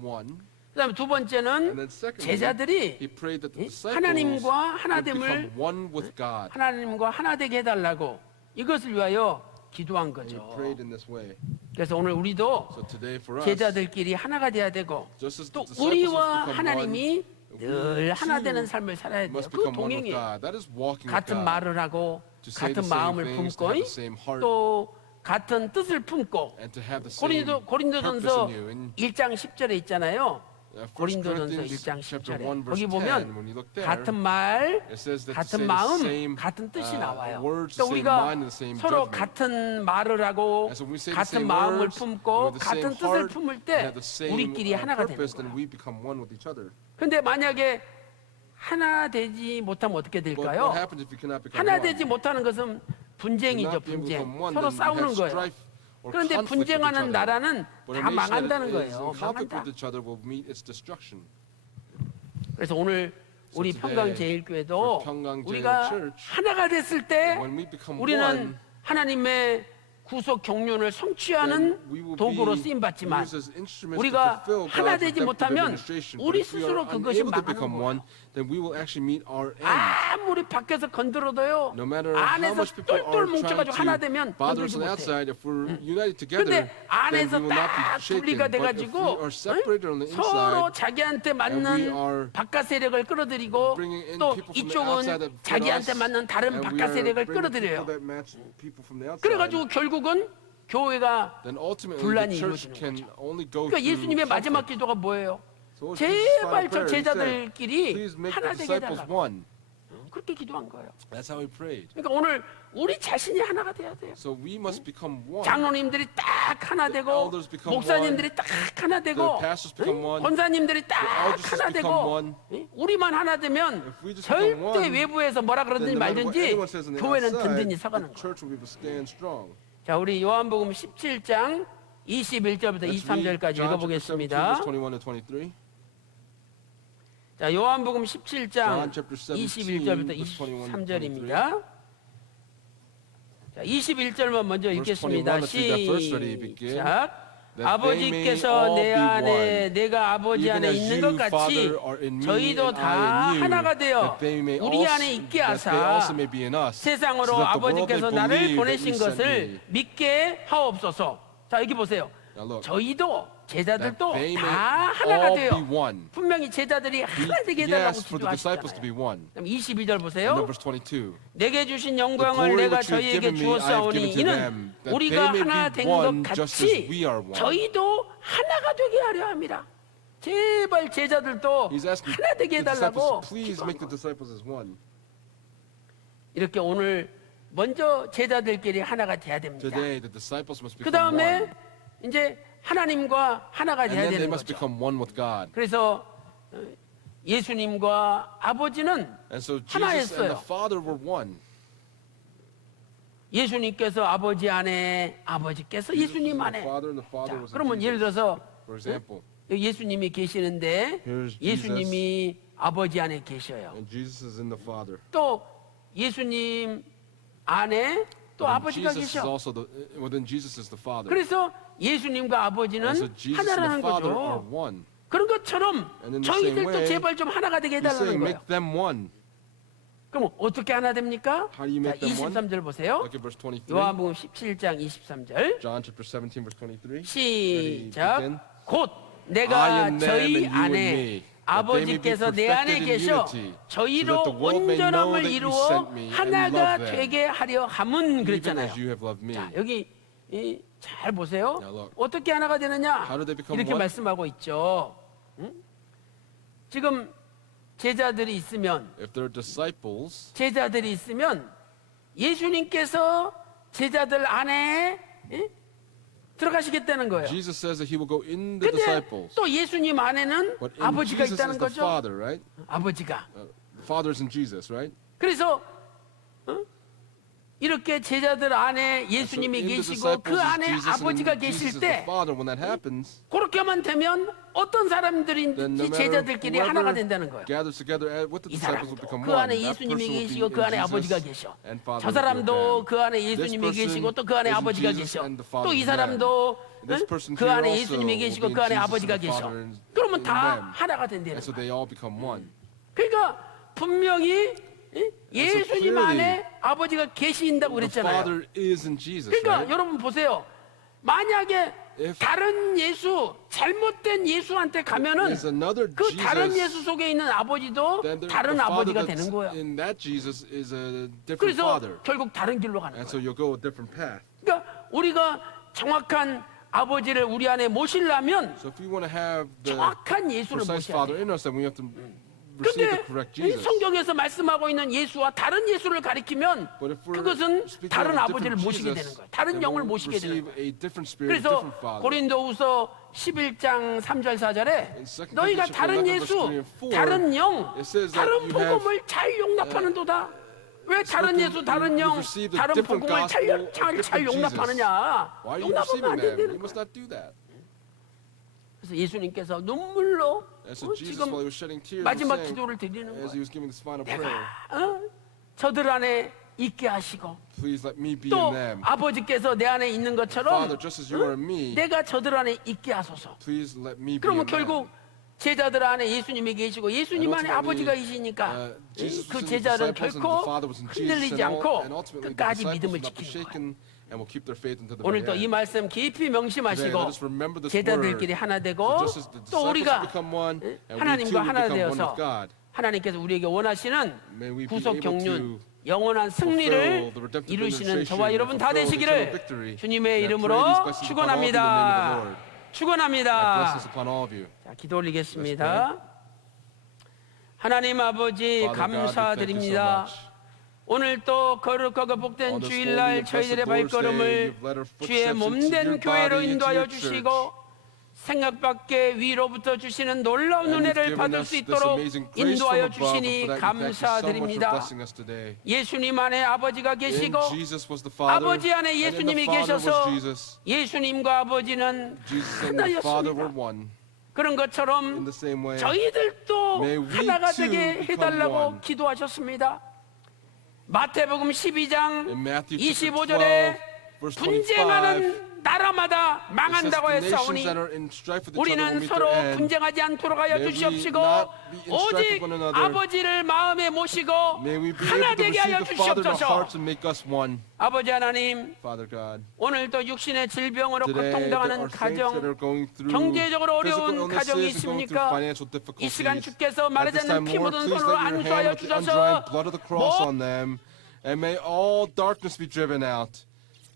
one. 그다음에 두 And 번째는 then secondly, 제자들이 he prayed that 이 the disciples 하나님과 would 하나됨을 become one with God. 하나님과 하나 되게 해달라고 이것을 위하여 기도한 He 거죠. prayed in this way. 그래서 오늘 우리도 So today for us, 제자들끼리 하나가 돼야 되고 just as 또 the disciples 우리와 must become 하나님이 one, 늘 하나 too 되는 삶을 살아야 돼요. must 그 become one with 동행이에요. God. That is walking with 같은 God. 말을 하고 To say 같은 the same 마음을 things, to 품고 have the same heart, 또 같은 뜻을 품고 and to have the same purpose 고린도전서 in you. And 1장 10절에 있잖아요. 고린도전서 1장 10절에 거기 1 보면 when you look there, 같은 말, it says that 같은 the 마음, same, 같은 뜻이 나와요. words, 그러니까 the same 우리가 mind, and the same 서로 judgment. 같은 말을 하고 And so when we say the 같은 same 마음을 words, 품고 with the same 같은 뜻을 heart, 품을 and 때 have the same 우리끼리 하나가 되는 purpose, then 거예요. we become one with each other. 근데 만약에 하나 되지 못하면 어떻게 But 될까요? what happens if you cannot become 하나 one? 되지 못하는 것은 분쟁이죠, Cannot be able to 분쟁. become one, 서로 then you 싸우는 have 거예요. strife or 그런데 conflict with each 분쟁하는 other. 나라는 But a 다 nation 망한다는 that is 거예요. in conflict 망한다. with each other will meet its destruction. 그래서 오늘 우리 today, 평강제일교회도 for 평강제일 우리가 Church, 하나가 됐을 때 when we become 우리는 one, 하나님의 구속 경륜을 성취하는 then we will 도구로 be 쓰임 받지만 used as instruments to 우리가 fulfill 하나 God's 되지 redemptive 못하면 administration. But 우리 if we 스스로 are 그것이 unable to 망하는 become 거예요. one, then we will actually meet our end. 아무리 밖에서 건드려도요 No matter how 안에서 much people 똘똘 are 뭉쳐가지고 trying 하나 to 되면 bother us 건들지 on the 못해요. outside, if we're united together, 근데 then 안에서 we will not 딱 be shaken. 분리가 But if 돼가지고 we are separated on the 서로 inside, 자기한테 and we 맞는 are 바깥 세력을 끌어들이고 bringing in 또 people from the outside that 이쪽은 fit 자기한테 us, 맞는 다른 and we 바깥 are 세력을 bringing 끌어들여요. people that match people from the outside, 그래가지고 결국은 교회가 then ultimately 분란이 the church 이루어지는 can 거죠. only go 그러니까 through 예수님의 마지막 conflict. 기도가 뭐예요? So Jesus' final 제발 저 prayer, he said, 제자들끼리 please make 하나 the 되게 disciples 해달라고. one. 그렇게 기도한 거예요. That's how he prayed. 그러니까 오늘 우리 자신이 하나가 돼야 돼요. So we must become one. 장로님들이 딱 하나 되고 elders become 목사님들이 딱 하나 되고 The pastors become one. 권사님들이 딱 elders 하나 become 되고 one. 우리만 하나 되면 If we just become 절대 one, 외부에서 뭐라 Then 그러든지 no matter what 말든지 anyone says on the 교회는 outside, 든든히 the 서가는 거예요. church will be able to stand strong. 자, 우리 요한복음 17장 21절부터 Let's read 23절까지 John chapter 17, 읽어보겠습니다. verse 21 to 23. 자, 요한복음 John 17장 chapter 17, 21절부터 verse 21 to 23절입니다. 자, 21절만 먼저 Verse 읽겠습니다. 21, let's read that first already, begin. 시작. That 아버지께서 they may all 내 be 안에 one, 내가 아버지 even 안에 as 있는 you, 것 같이 Father, are in me, 저희도 and 다 I in you, 하나가 되어 that they may 우리 also- 안에 있게 that 하사 they also may be in us, 세상으로 so that the world 아버지께서 may 나를 believe that 보내신 you sent 것을 me. 믿게 하옵소서. 자, 여기 보세요. Now look, 저희도 that 제자들도 they 다 may 하나가 all 돼요. be one. 분명히 제자들이 하나 되게 해달라고 Yes, for the disciples to be 기도하시잖아요. one. 그럼 22절 And then 보세요. verse 22. 내게 주신 The 영광을 glory 내가 which you have 저희에게 given me, I have 주었사오니 given to 이는 them, that 우리가 they may 하나 be 된 것 one just as 같이 we are one. 저희도 하나가 되게 하려 합니다. 제발 제자들도 He's asking 하나 되게 the disciples, 해달라고 please 기도한 make the 거예요. disciples as one. 이렇게 오늘 먼저 제자들끼리 하나가 돼야 됩니다. Today, the disciples must 그 become 다음에 one. 이제 하나님과 하나가 And 돼야 then they 되는 must 거죠. become one with God. 그래서 예수님과 아버지는 And so Jesus 하나였어요. and the Father were one. 예수님께서 아버지 안에, 아버지께서 예수님 Jesus was 안에. the Father and the Father 자, was in 그러면 예를 Jesus. 들어서 For example, 여기 예수님이 계시는데 Here's Jesus. 예수님이 아버지 안에 계셔요. and Jesus is in the Father. 또 예수님 안에 또 Within 아버지가 Jesus is 계셔. also within Jesus is the Father. 그래서 예수님과 아버지는 And so Jesus and the 하나라는 Father are 거죠. one. 그런 것처럼 And in the same 저희들도 way, 제발 좀 하나가 되게 He's saying, 해달라는 거예요. make them one. 그럼 어떻게 하나 됩니까? How do you 자, make them one? 23절 보세요. Look at verse 23. 요한복음 17장 23절. John chapter 17, verse 23. 시작. begin? 곧 I 내가 am them 저희 and you in 안에 me, 아버지께서 that they 내 may be 안에 perfected in 계셔 unity, 저희로 so that the world may know 온전함을 that you 이루어 sent me and 하나가 love them, 되게 하려 함은 even 그랬잖아요. as you have loved me. 자, 여기 잘 보세요. Now look. 어떻게 하나가 되느냐? How do they become 이렇게 one? 말씀하고 있죠. 응? 지금 제자들이 있으면 If they're disciples, 제자들이 있으면 예수님께서 제자들 안에 들어가시겠다는 거예요. Jesus says that he will go in the 근데 disciples. 또 예수님 안에는 But in 아버지가 Jesus 있다는 is the 거죠. Father, right? 아버지가. The Father's in Jesus, right? 그래서 이렇게 제자들 안에 So 예수님이 in the 계시고 그 disciples is 안에 Jesus and 아버지가 in Jesus 계실 is the 때 Father. When that happens, 그렇게만 되면 어떤 then no 사람들인지 matter 제자들끼리 하나가 whoever 된다는 거예요. gathers together with the 이 disciples will 사람도 become 그 one. 안에 That 예수님이 person will be 계시고 그 안에 in 아버지가 Jesus 계셔. and Father 저 will be with 사람도 them. 그 안에 This 예수님이 person 계시고 또 그 안에 is in 아버지가 Jesus 계셔. and the 또 Father 이 in 사람도 This person 그 here 안에 also 예수님이 will 계시고 be in 그 안에 Jesus 아버지가 and the 계셔. Father in 그러면 them. 다 하나가 된다는 And so 거예요. they all become one. 그러니까 분명히 예수님 clearly, 안에 아버지가 계신다고 The 그랬잖아요. Father is in Jesus, 그러니까 right? 여러분 보세요. 만약에 If 다른 예수, 잘못된 예수한테 가면은 there's another 그 다른 Jesus, 예수 속에 있는 아버지도 then 다른 the Father 아버지가 that's 되는 거예요. in that Jesus is a different 그래서 Father. 결국 다른 길로 가는 And so 거예요. you'll go a different path. 그러니까 우리가 정확한 아버지를 우리 안에 모시려면 So if we want to have the 정확한 예수를 precise 모셔야 Father 돼요. in us, then we have to receive the 근데 correct 이 Jesus. 성경에서 말씀하고 있는 예수와 다른 예수를 가리키면 But if we're 그것은 speaking 다른 of a 아버지를 different 모시게 Jesus, 되는 거예요. 다른 then 영을 we'll 모시게 되는 receive 거예요. a different spirit, a 그래서 different Father. 고린도후서 11장 3절 4절에 In 2 너희가 Corinthians 다른 11 예수, verse 3 and 4, 다른 영, it says that 다른 you have, 복음을 잘 용납하는도다. 왜 다른 spoken, 예수, 다른 영, you've received a 다른 different 복음을 gospel, a 잘 different 용납하느냐? Why are you 용납하면 receiving 안 them? 되는 You must 거예요. not do that. 그래서 예수님께서 눈물로 And so Jesus, 지금 while he was shedding tears, 마지막 was saying, 기도를 드리는 as 거예요. he was giving this final 내가 prayer, 저들 안에 있게 하시고 please let me be 또 in them. 아버지께서 내 안에 있는 것처럼 Father, just as you are in me, 내가 저들 안에 있게 하소서. please let me be 그러면 in them. 결국 제자들 안에 예수님이 계시고 예수님 안에 And 아버지가 ultimately, 계시니까 Jesus 그 was in the 제자는 disciples and the 결코 Father was in Jesus, 흔들리지 and 않고 ultimately the 끝까지 disciples 믿음을 will not be 지키는 거예요. shaken and will keep their faith until the 오늘 very 또 이 end. 말씀 깊이 Today, 명심하시고 let us remember this 제자들끼리 word. 하나 되고 So just as the 또 disciples 우리가 become one, and we too 하나님과 will 하나 become one 되어서 with God. 하나님께서 우리에게 원하시는 May we be 구속 able 경륜 to 영원한 승리를 fulfill the redemptive 이루시는 administration 저와 여러분 다 and fulfill the 되시기를 eternal victory. 주님의 And I pray 이름으로 these blessings upon all of you in the name of the 축원합니다. Lord. I bless 축원합니다. this upon all of you. 자, 기도 올리겠습니다. 하나님 아버지 Father God, we thank you so 감사드립니다. much. 오늘 또 거룩하고 복된 On this 주일날 holy and 저희들의 blessed Lord's Day, 발걸음을 you've led our 주의 footsteps into 몸된 your 교회로 body, into 인도하여 your church. 주시고 생각밖의 위로부터 주시는 놀라운 And you've 은혜를 given 받을 us 수 this 있도록 amazing grace 인도하여 from above, and 주시니 for that we thank you so much for 감사드립니다. blessing us today. 예수님 안에 아버지가 In 계시고 Jesus was the Father, 아버지 안에 and in the 예수님이 Father was 계셔서 Jesus. 예수님과 아버지는 Jesus and the Father were 하나였습니다. one. 그런 In 것처럼 the same way, 저희들도 may we 하나가 too 되게 become 해달라고 one. 기도하셨습니다. 마태복음 12장 in Matthew chapter 25절에 12, verse 25, 분쟁하는 나라마다 it says 망한다고 the nations 했사오니 that are in strife with each other will 우리는 meet 서로 their end. 분쟁하지 않도록 하여 May we 주시옵시고 not be in strife 오직 with one another. 아버지를 마음에 모시고 May we be 하나 able to 되게 하여 receive the Father in our 주시옵소서. hearts and make us one. 아버지 하나님 Father God, 오늘도 육신의 질병으로 today there 고통당하는 are saints that 가정 are going through 경제적으로 physical 어려운 가정이 illnesses and going through 있습니까? financial 이 시간 difficulties. 주께서 At 마르지 this time, 않는 피 Lord, 묻은 please 손으로 let your 안수하여 hand with the 주셔서 undried blood of the cross on them, and may all darkness be driven out.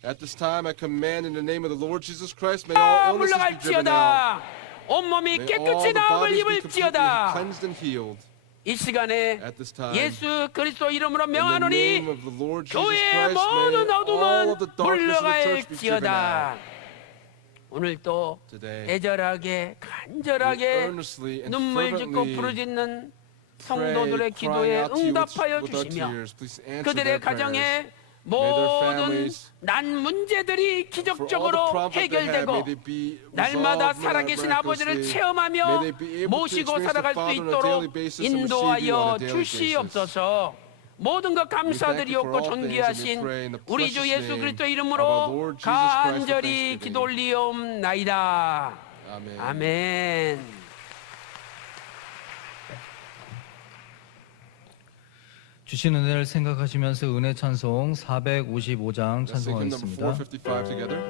At this time, I command in the name of the Lord Jesus Christ, may all illnesses be driven out. 물러갈지어다 온몸이 May all 깨끗이 the 나음을 bodies be completely 입을지어다. cleansed and healed. 이 시간에 At this time, 예수 그리스도 이름으로 in the name 명하노니 of the Lord Jesus 교회의 Christ, 모든 may all 어둠은 of the darkness of the church be driven 물러갈지어다. out. 오늘 또 Today, 애절하게 we 간절하게 earnestly and 눈물 짓고 fervently 부르짖는 pray, 성도들의 crying 기도에 out to you 응답하여 with our 주시며 tears. Please answer 그들의 their prayers. 가정에 their 모든 families, 난 문제들이 For all the 기적적으로 problems they have, 해결되고 may they be 날마다 resolved 살아계신 아버지를 miraculously. 체험하며 May they be able to 모시고 experience 살아갈 the 수 Father on a 있도록 daily basis and receive you on 인도하여 a daily 주시옵소서. 모든 것 감사드리옵고 for all things, and we 존귀하신 pray in the 우리 주 precious 예수 name 그리스도 of our 이름으로 Lord Jesus Christ with 간절히 thanksgiving. 기도 올리옵나이다. Amen. 아멘. 주신 은혜를 생각하시면서 은혜 찬송 455장 Let's sing hymn number 찬송하겠습니다. 455 together.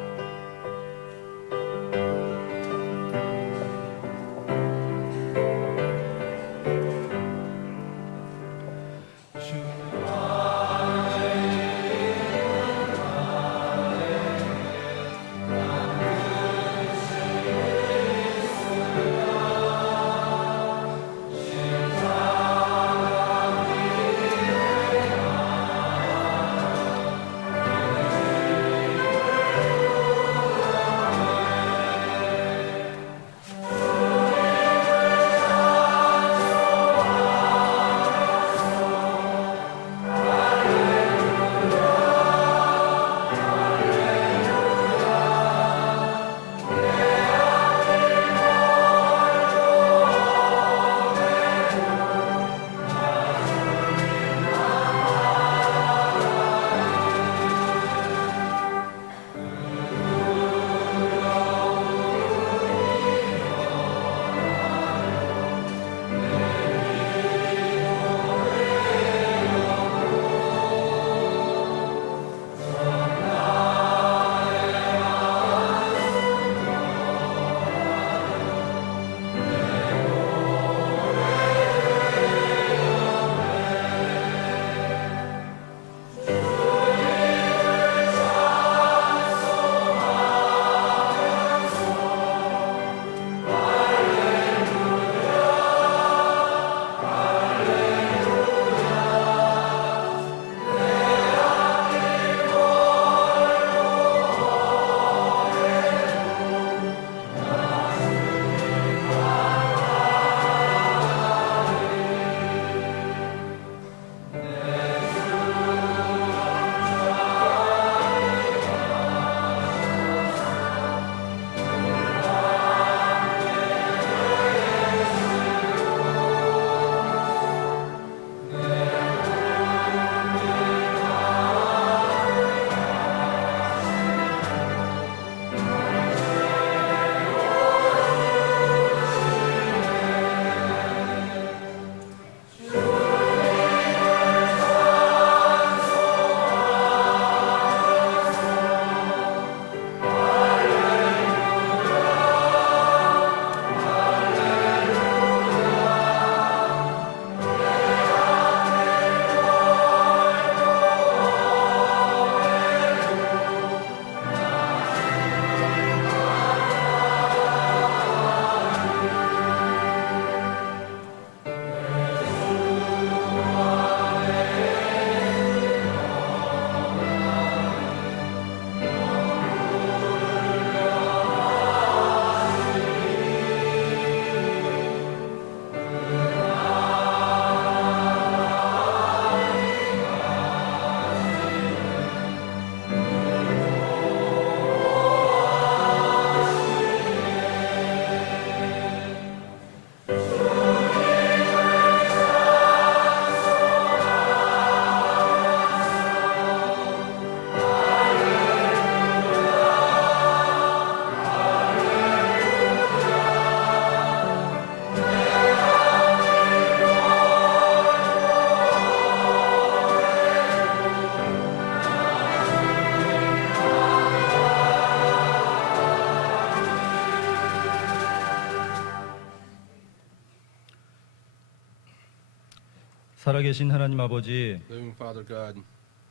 살아계신 하나님 아버지, Living Father God,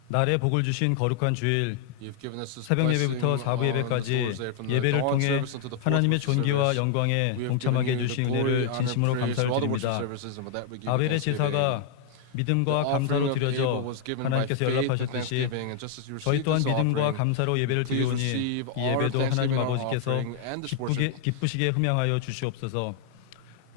날에 복을 주신 거룩한 주일 you've given us this 새벽 blessing 예배부터 사부 on this 예배까지 Lord's Day, from the 예배를 dawn 통해 service until the fourth 하나님의 worship 존귀와 service. 영광에 We have given 동참하게 you the 해주신 glory, 은혜를 honor, 진심으로 praise 감사를 for all the worship 드립니다. services, and for that we give you 아벨의 thanksgiving. 제사가 믿음과 The offering 감사로 of Abel 드려져 was given by 하나님께서 faith and 연락하셨듯이 thanksgiving, and just as you 저희 received 또한 this 믿음과 offering, 감사로 예배를 please 드리오니 receive 이 our 예배도 하나님 thanksgiving, our 아버지께서 offering, and this worship. 기쁘시게 흠양하여 주시옵소서.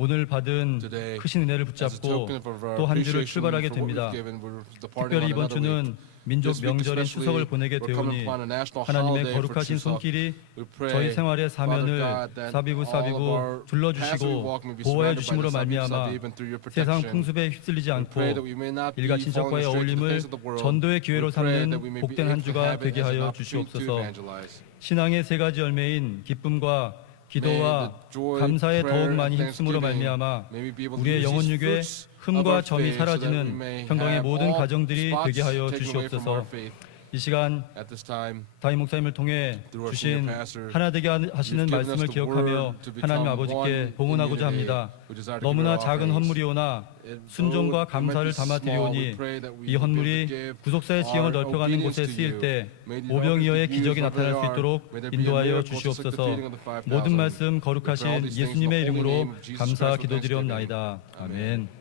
오늘 받은 Today, 크신 은혜를 as a 붙잡고 token of our 또 한 주를 appreciation 출발하게 for what we've 됩니다. given, we're departing 특별히 on 이번 another week. 주는 민족 This week 명절인 especially, 추석을 보내게 we're coming 되오니 upon a national 하나님의 holiday for 거룩하신 Chuseok. 손길이 We pray, 저희 생활의 Father 사면을 God, that 사비고 all of our 사비고 paths we 둘러주시고 walk may be 보호해 surrounded by 주심으로 the Sabi 말미암아 Sabi, and through your 세상 protection. 풍습에 휩쓸리지 We 않고 pray that we may not be 일가 falling 친척과의 astray to the 어울림을 face of the world. 전도의 기회로 We pray 삼는 that we may be 복된 able 한 to 주가 have it 되게 as an 하여 opportunity to 주시옵소서. evangelize. 신앙의 세 가지 열매인 기쁨과 May 기도와 the joy, 감사에 prayer, 더욱 많이 and 힘쓰므로 thanksgiving 말미암아 may we be able to 우리의 use 영혼 these 육에 fruits of 흠과 our 점이 faith so that we 사라지는 may 평강의 have 모든 all 가정들이 spots 되게 하여 taken away from our 주시옵소서. faith. 이 시간 At this time, 다임 목사님을 통해 through our 주신 senior pastor, 하나 되게 하시는 you've given us 말씀을 the 기억하며 word to become 하나님 one 아버지께 in 봉헌하고자 unity. 합니다. We desire to give 너무나 our 작은 offerings. 헌물이오나 It 순종과 might be 감사를 small, 담아 we 드리오니 pray that we 이 will 헌물이 give 구속사의 지형을 our 넓혀가는 obedience 곳에 to 쓰일 you. 때 May the 오병이어의 offerings 기적이 used 나타날 수 wherever they 있도록 are. May there be a 인도하여 miracle just like the 주시옵소서. feeding of the 5,000. 모든 말씀 We pray all 거룩하신 these things in 예수님의 the holy 이름으로 name of Jesus 감사 Christ with 기도드리옵나이다. thanksgiving. 아멘.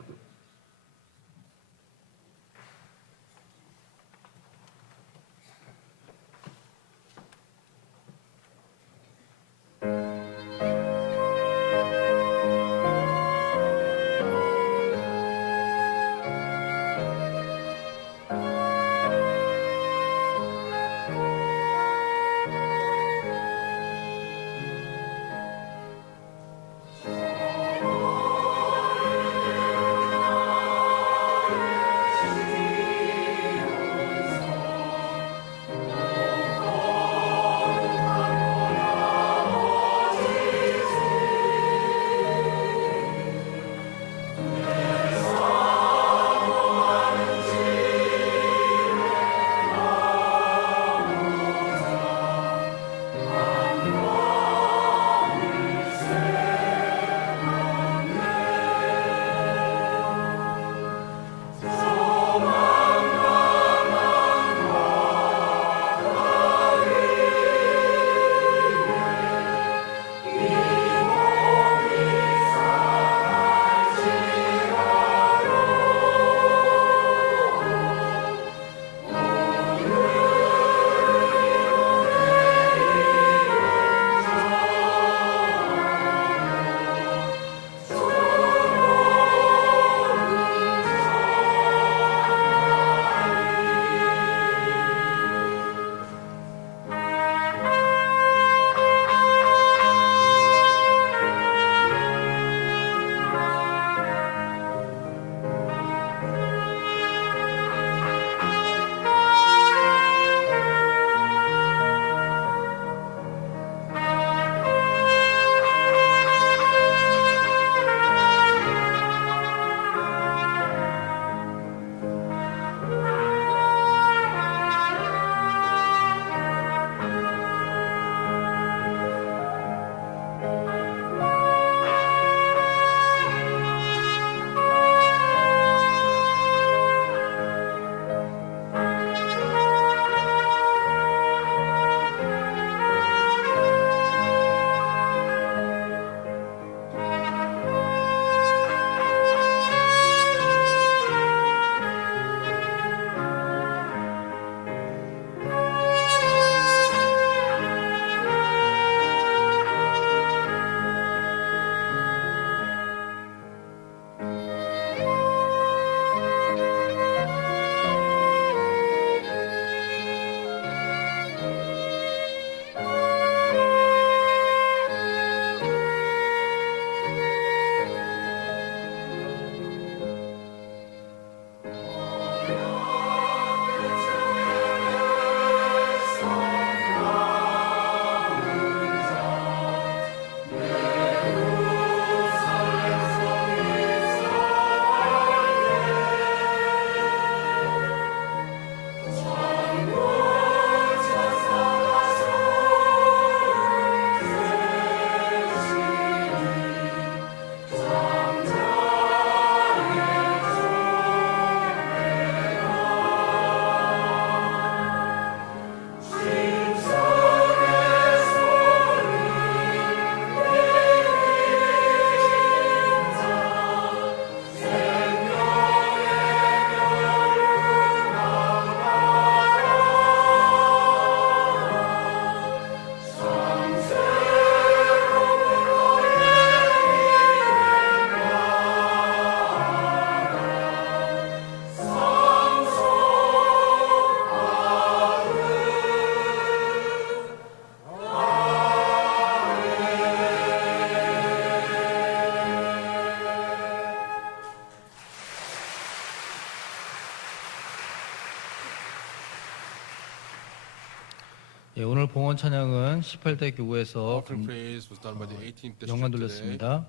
예, 오늘 봉헌 찬양은 18대 교구에서 Offering praise was done by the 18th district 영광 today. 돌렸습니다.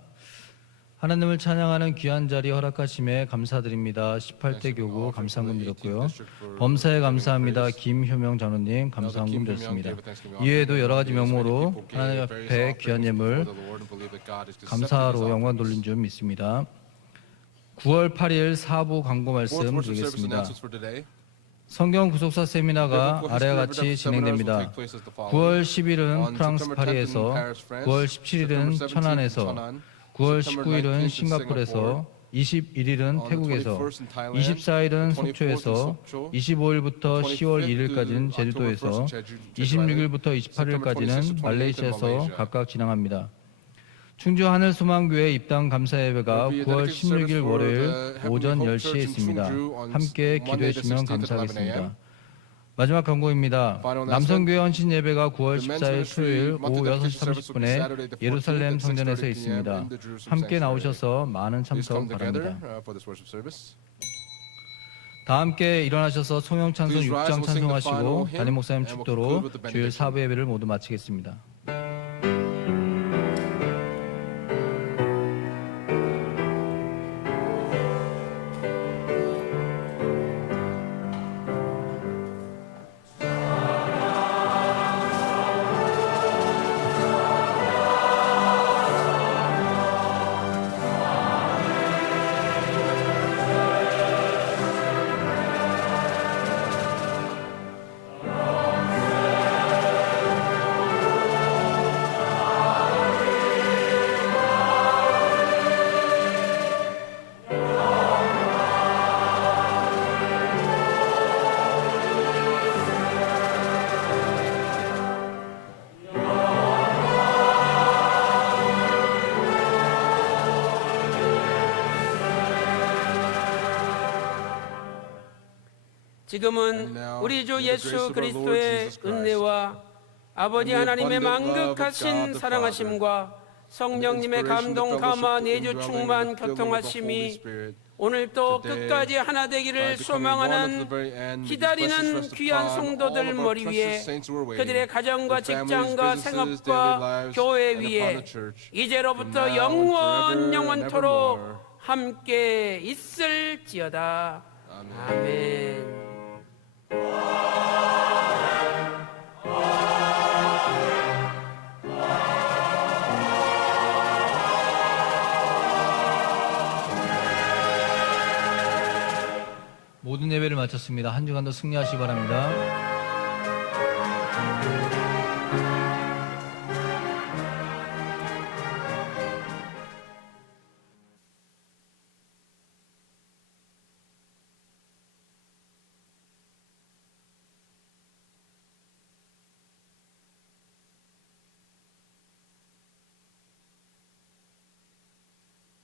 하나님을 찬양하는 귀한 자리 허락하심에 감사드립니다. 18대 교구 감사함금 드렸고요. 범사에 감사합니다. 김효명 장로님 감사함금 드렸습니다. 이외에도 여러 가지 명목으로 하나님 앞에 귀한 예물 감사로 영광 돌린 줄 믿습니다. 9월 8일 사부 광고 말씀 드리겠습니다. 성경 구속사 세미나가 아래와 같이 진행됩니다. 9월 10일은 프랑스 파리에서, 9월 17일은 천안에서, 9월 19일은 싱가포르에서, 21일은 태국에서, 24일은 속초에서, 25일부터 10월 1일까지는 제주도에서, 26일부터 28일까지는 말레이시아에서 각각 진행합니다. 충주 하늘소망교회 입당 감사 예배가 9월 16일 월요일 오전 10시에 있습니다. 함께 기도해 주시면 감사하겠습니다. 마지막 광고입니다. 남성교회 헌신 예배가 9월 14일 토요일 오후 6시 30분에 예루살렘 성전에서 있습니다. 함께 나오셔서 많은 참석 바랍니다. 다 함께 일어나셔서 송영 찬송 6장 찬송하시고 담임 목사님 축도로 주일 사부 예배를 모두 마치겠습니다. 지금은 우리 주 예수 그리스도의 은혜와 아버지 하나님의 만극하신 사랑하심과 성령님의 감동 감화 내주 충만 교통하심이 오늘 또 끝까지 하나 되기를 소망하는 기다리는 귀한 성도들 머리 위에 그들의 가정과 직장과 생업과 교회 위에 이제로부터 영원토록 함께 있을지어다. 아멘. 모든 예배를 마쳤습니다. 한 주간도 승리하시기 바랍니다.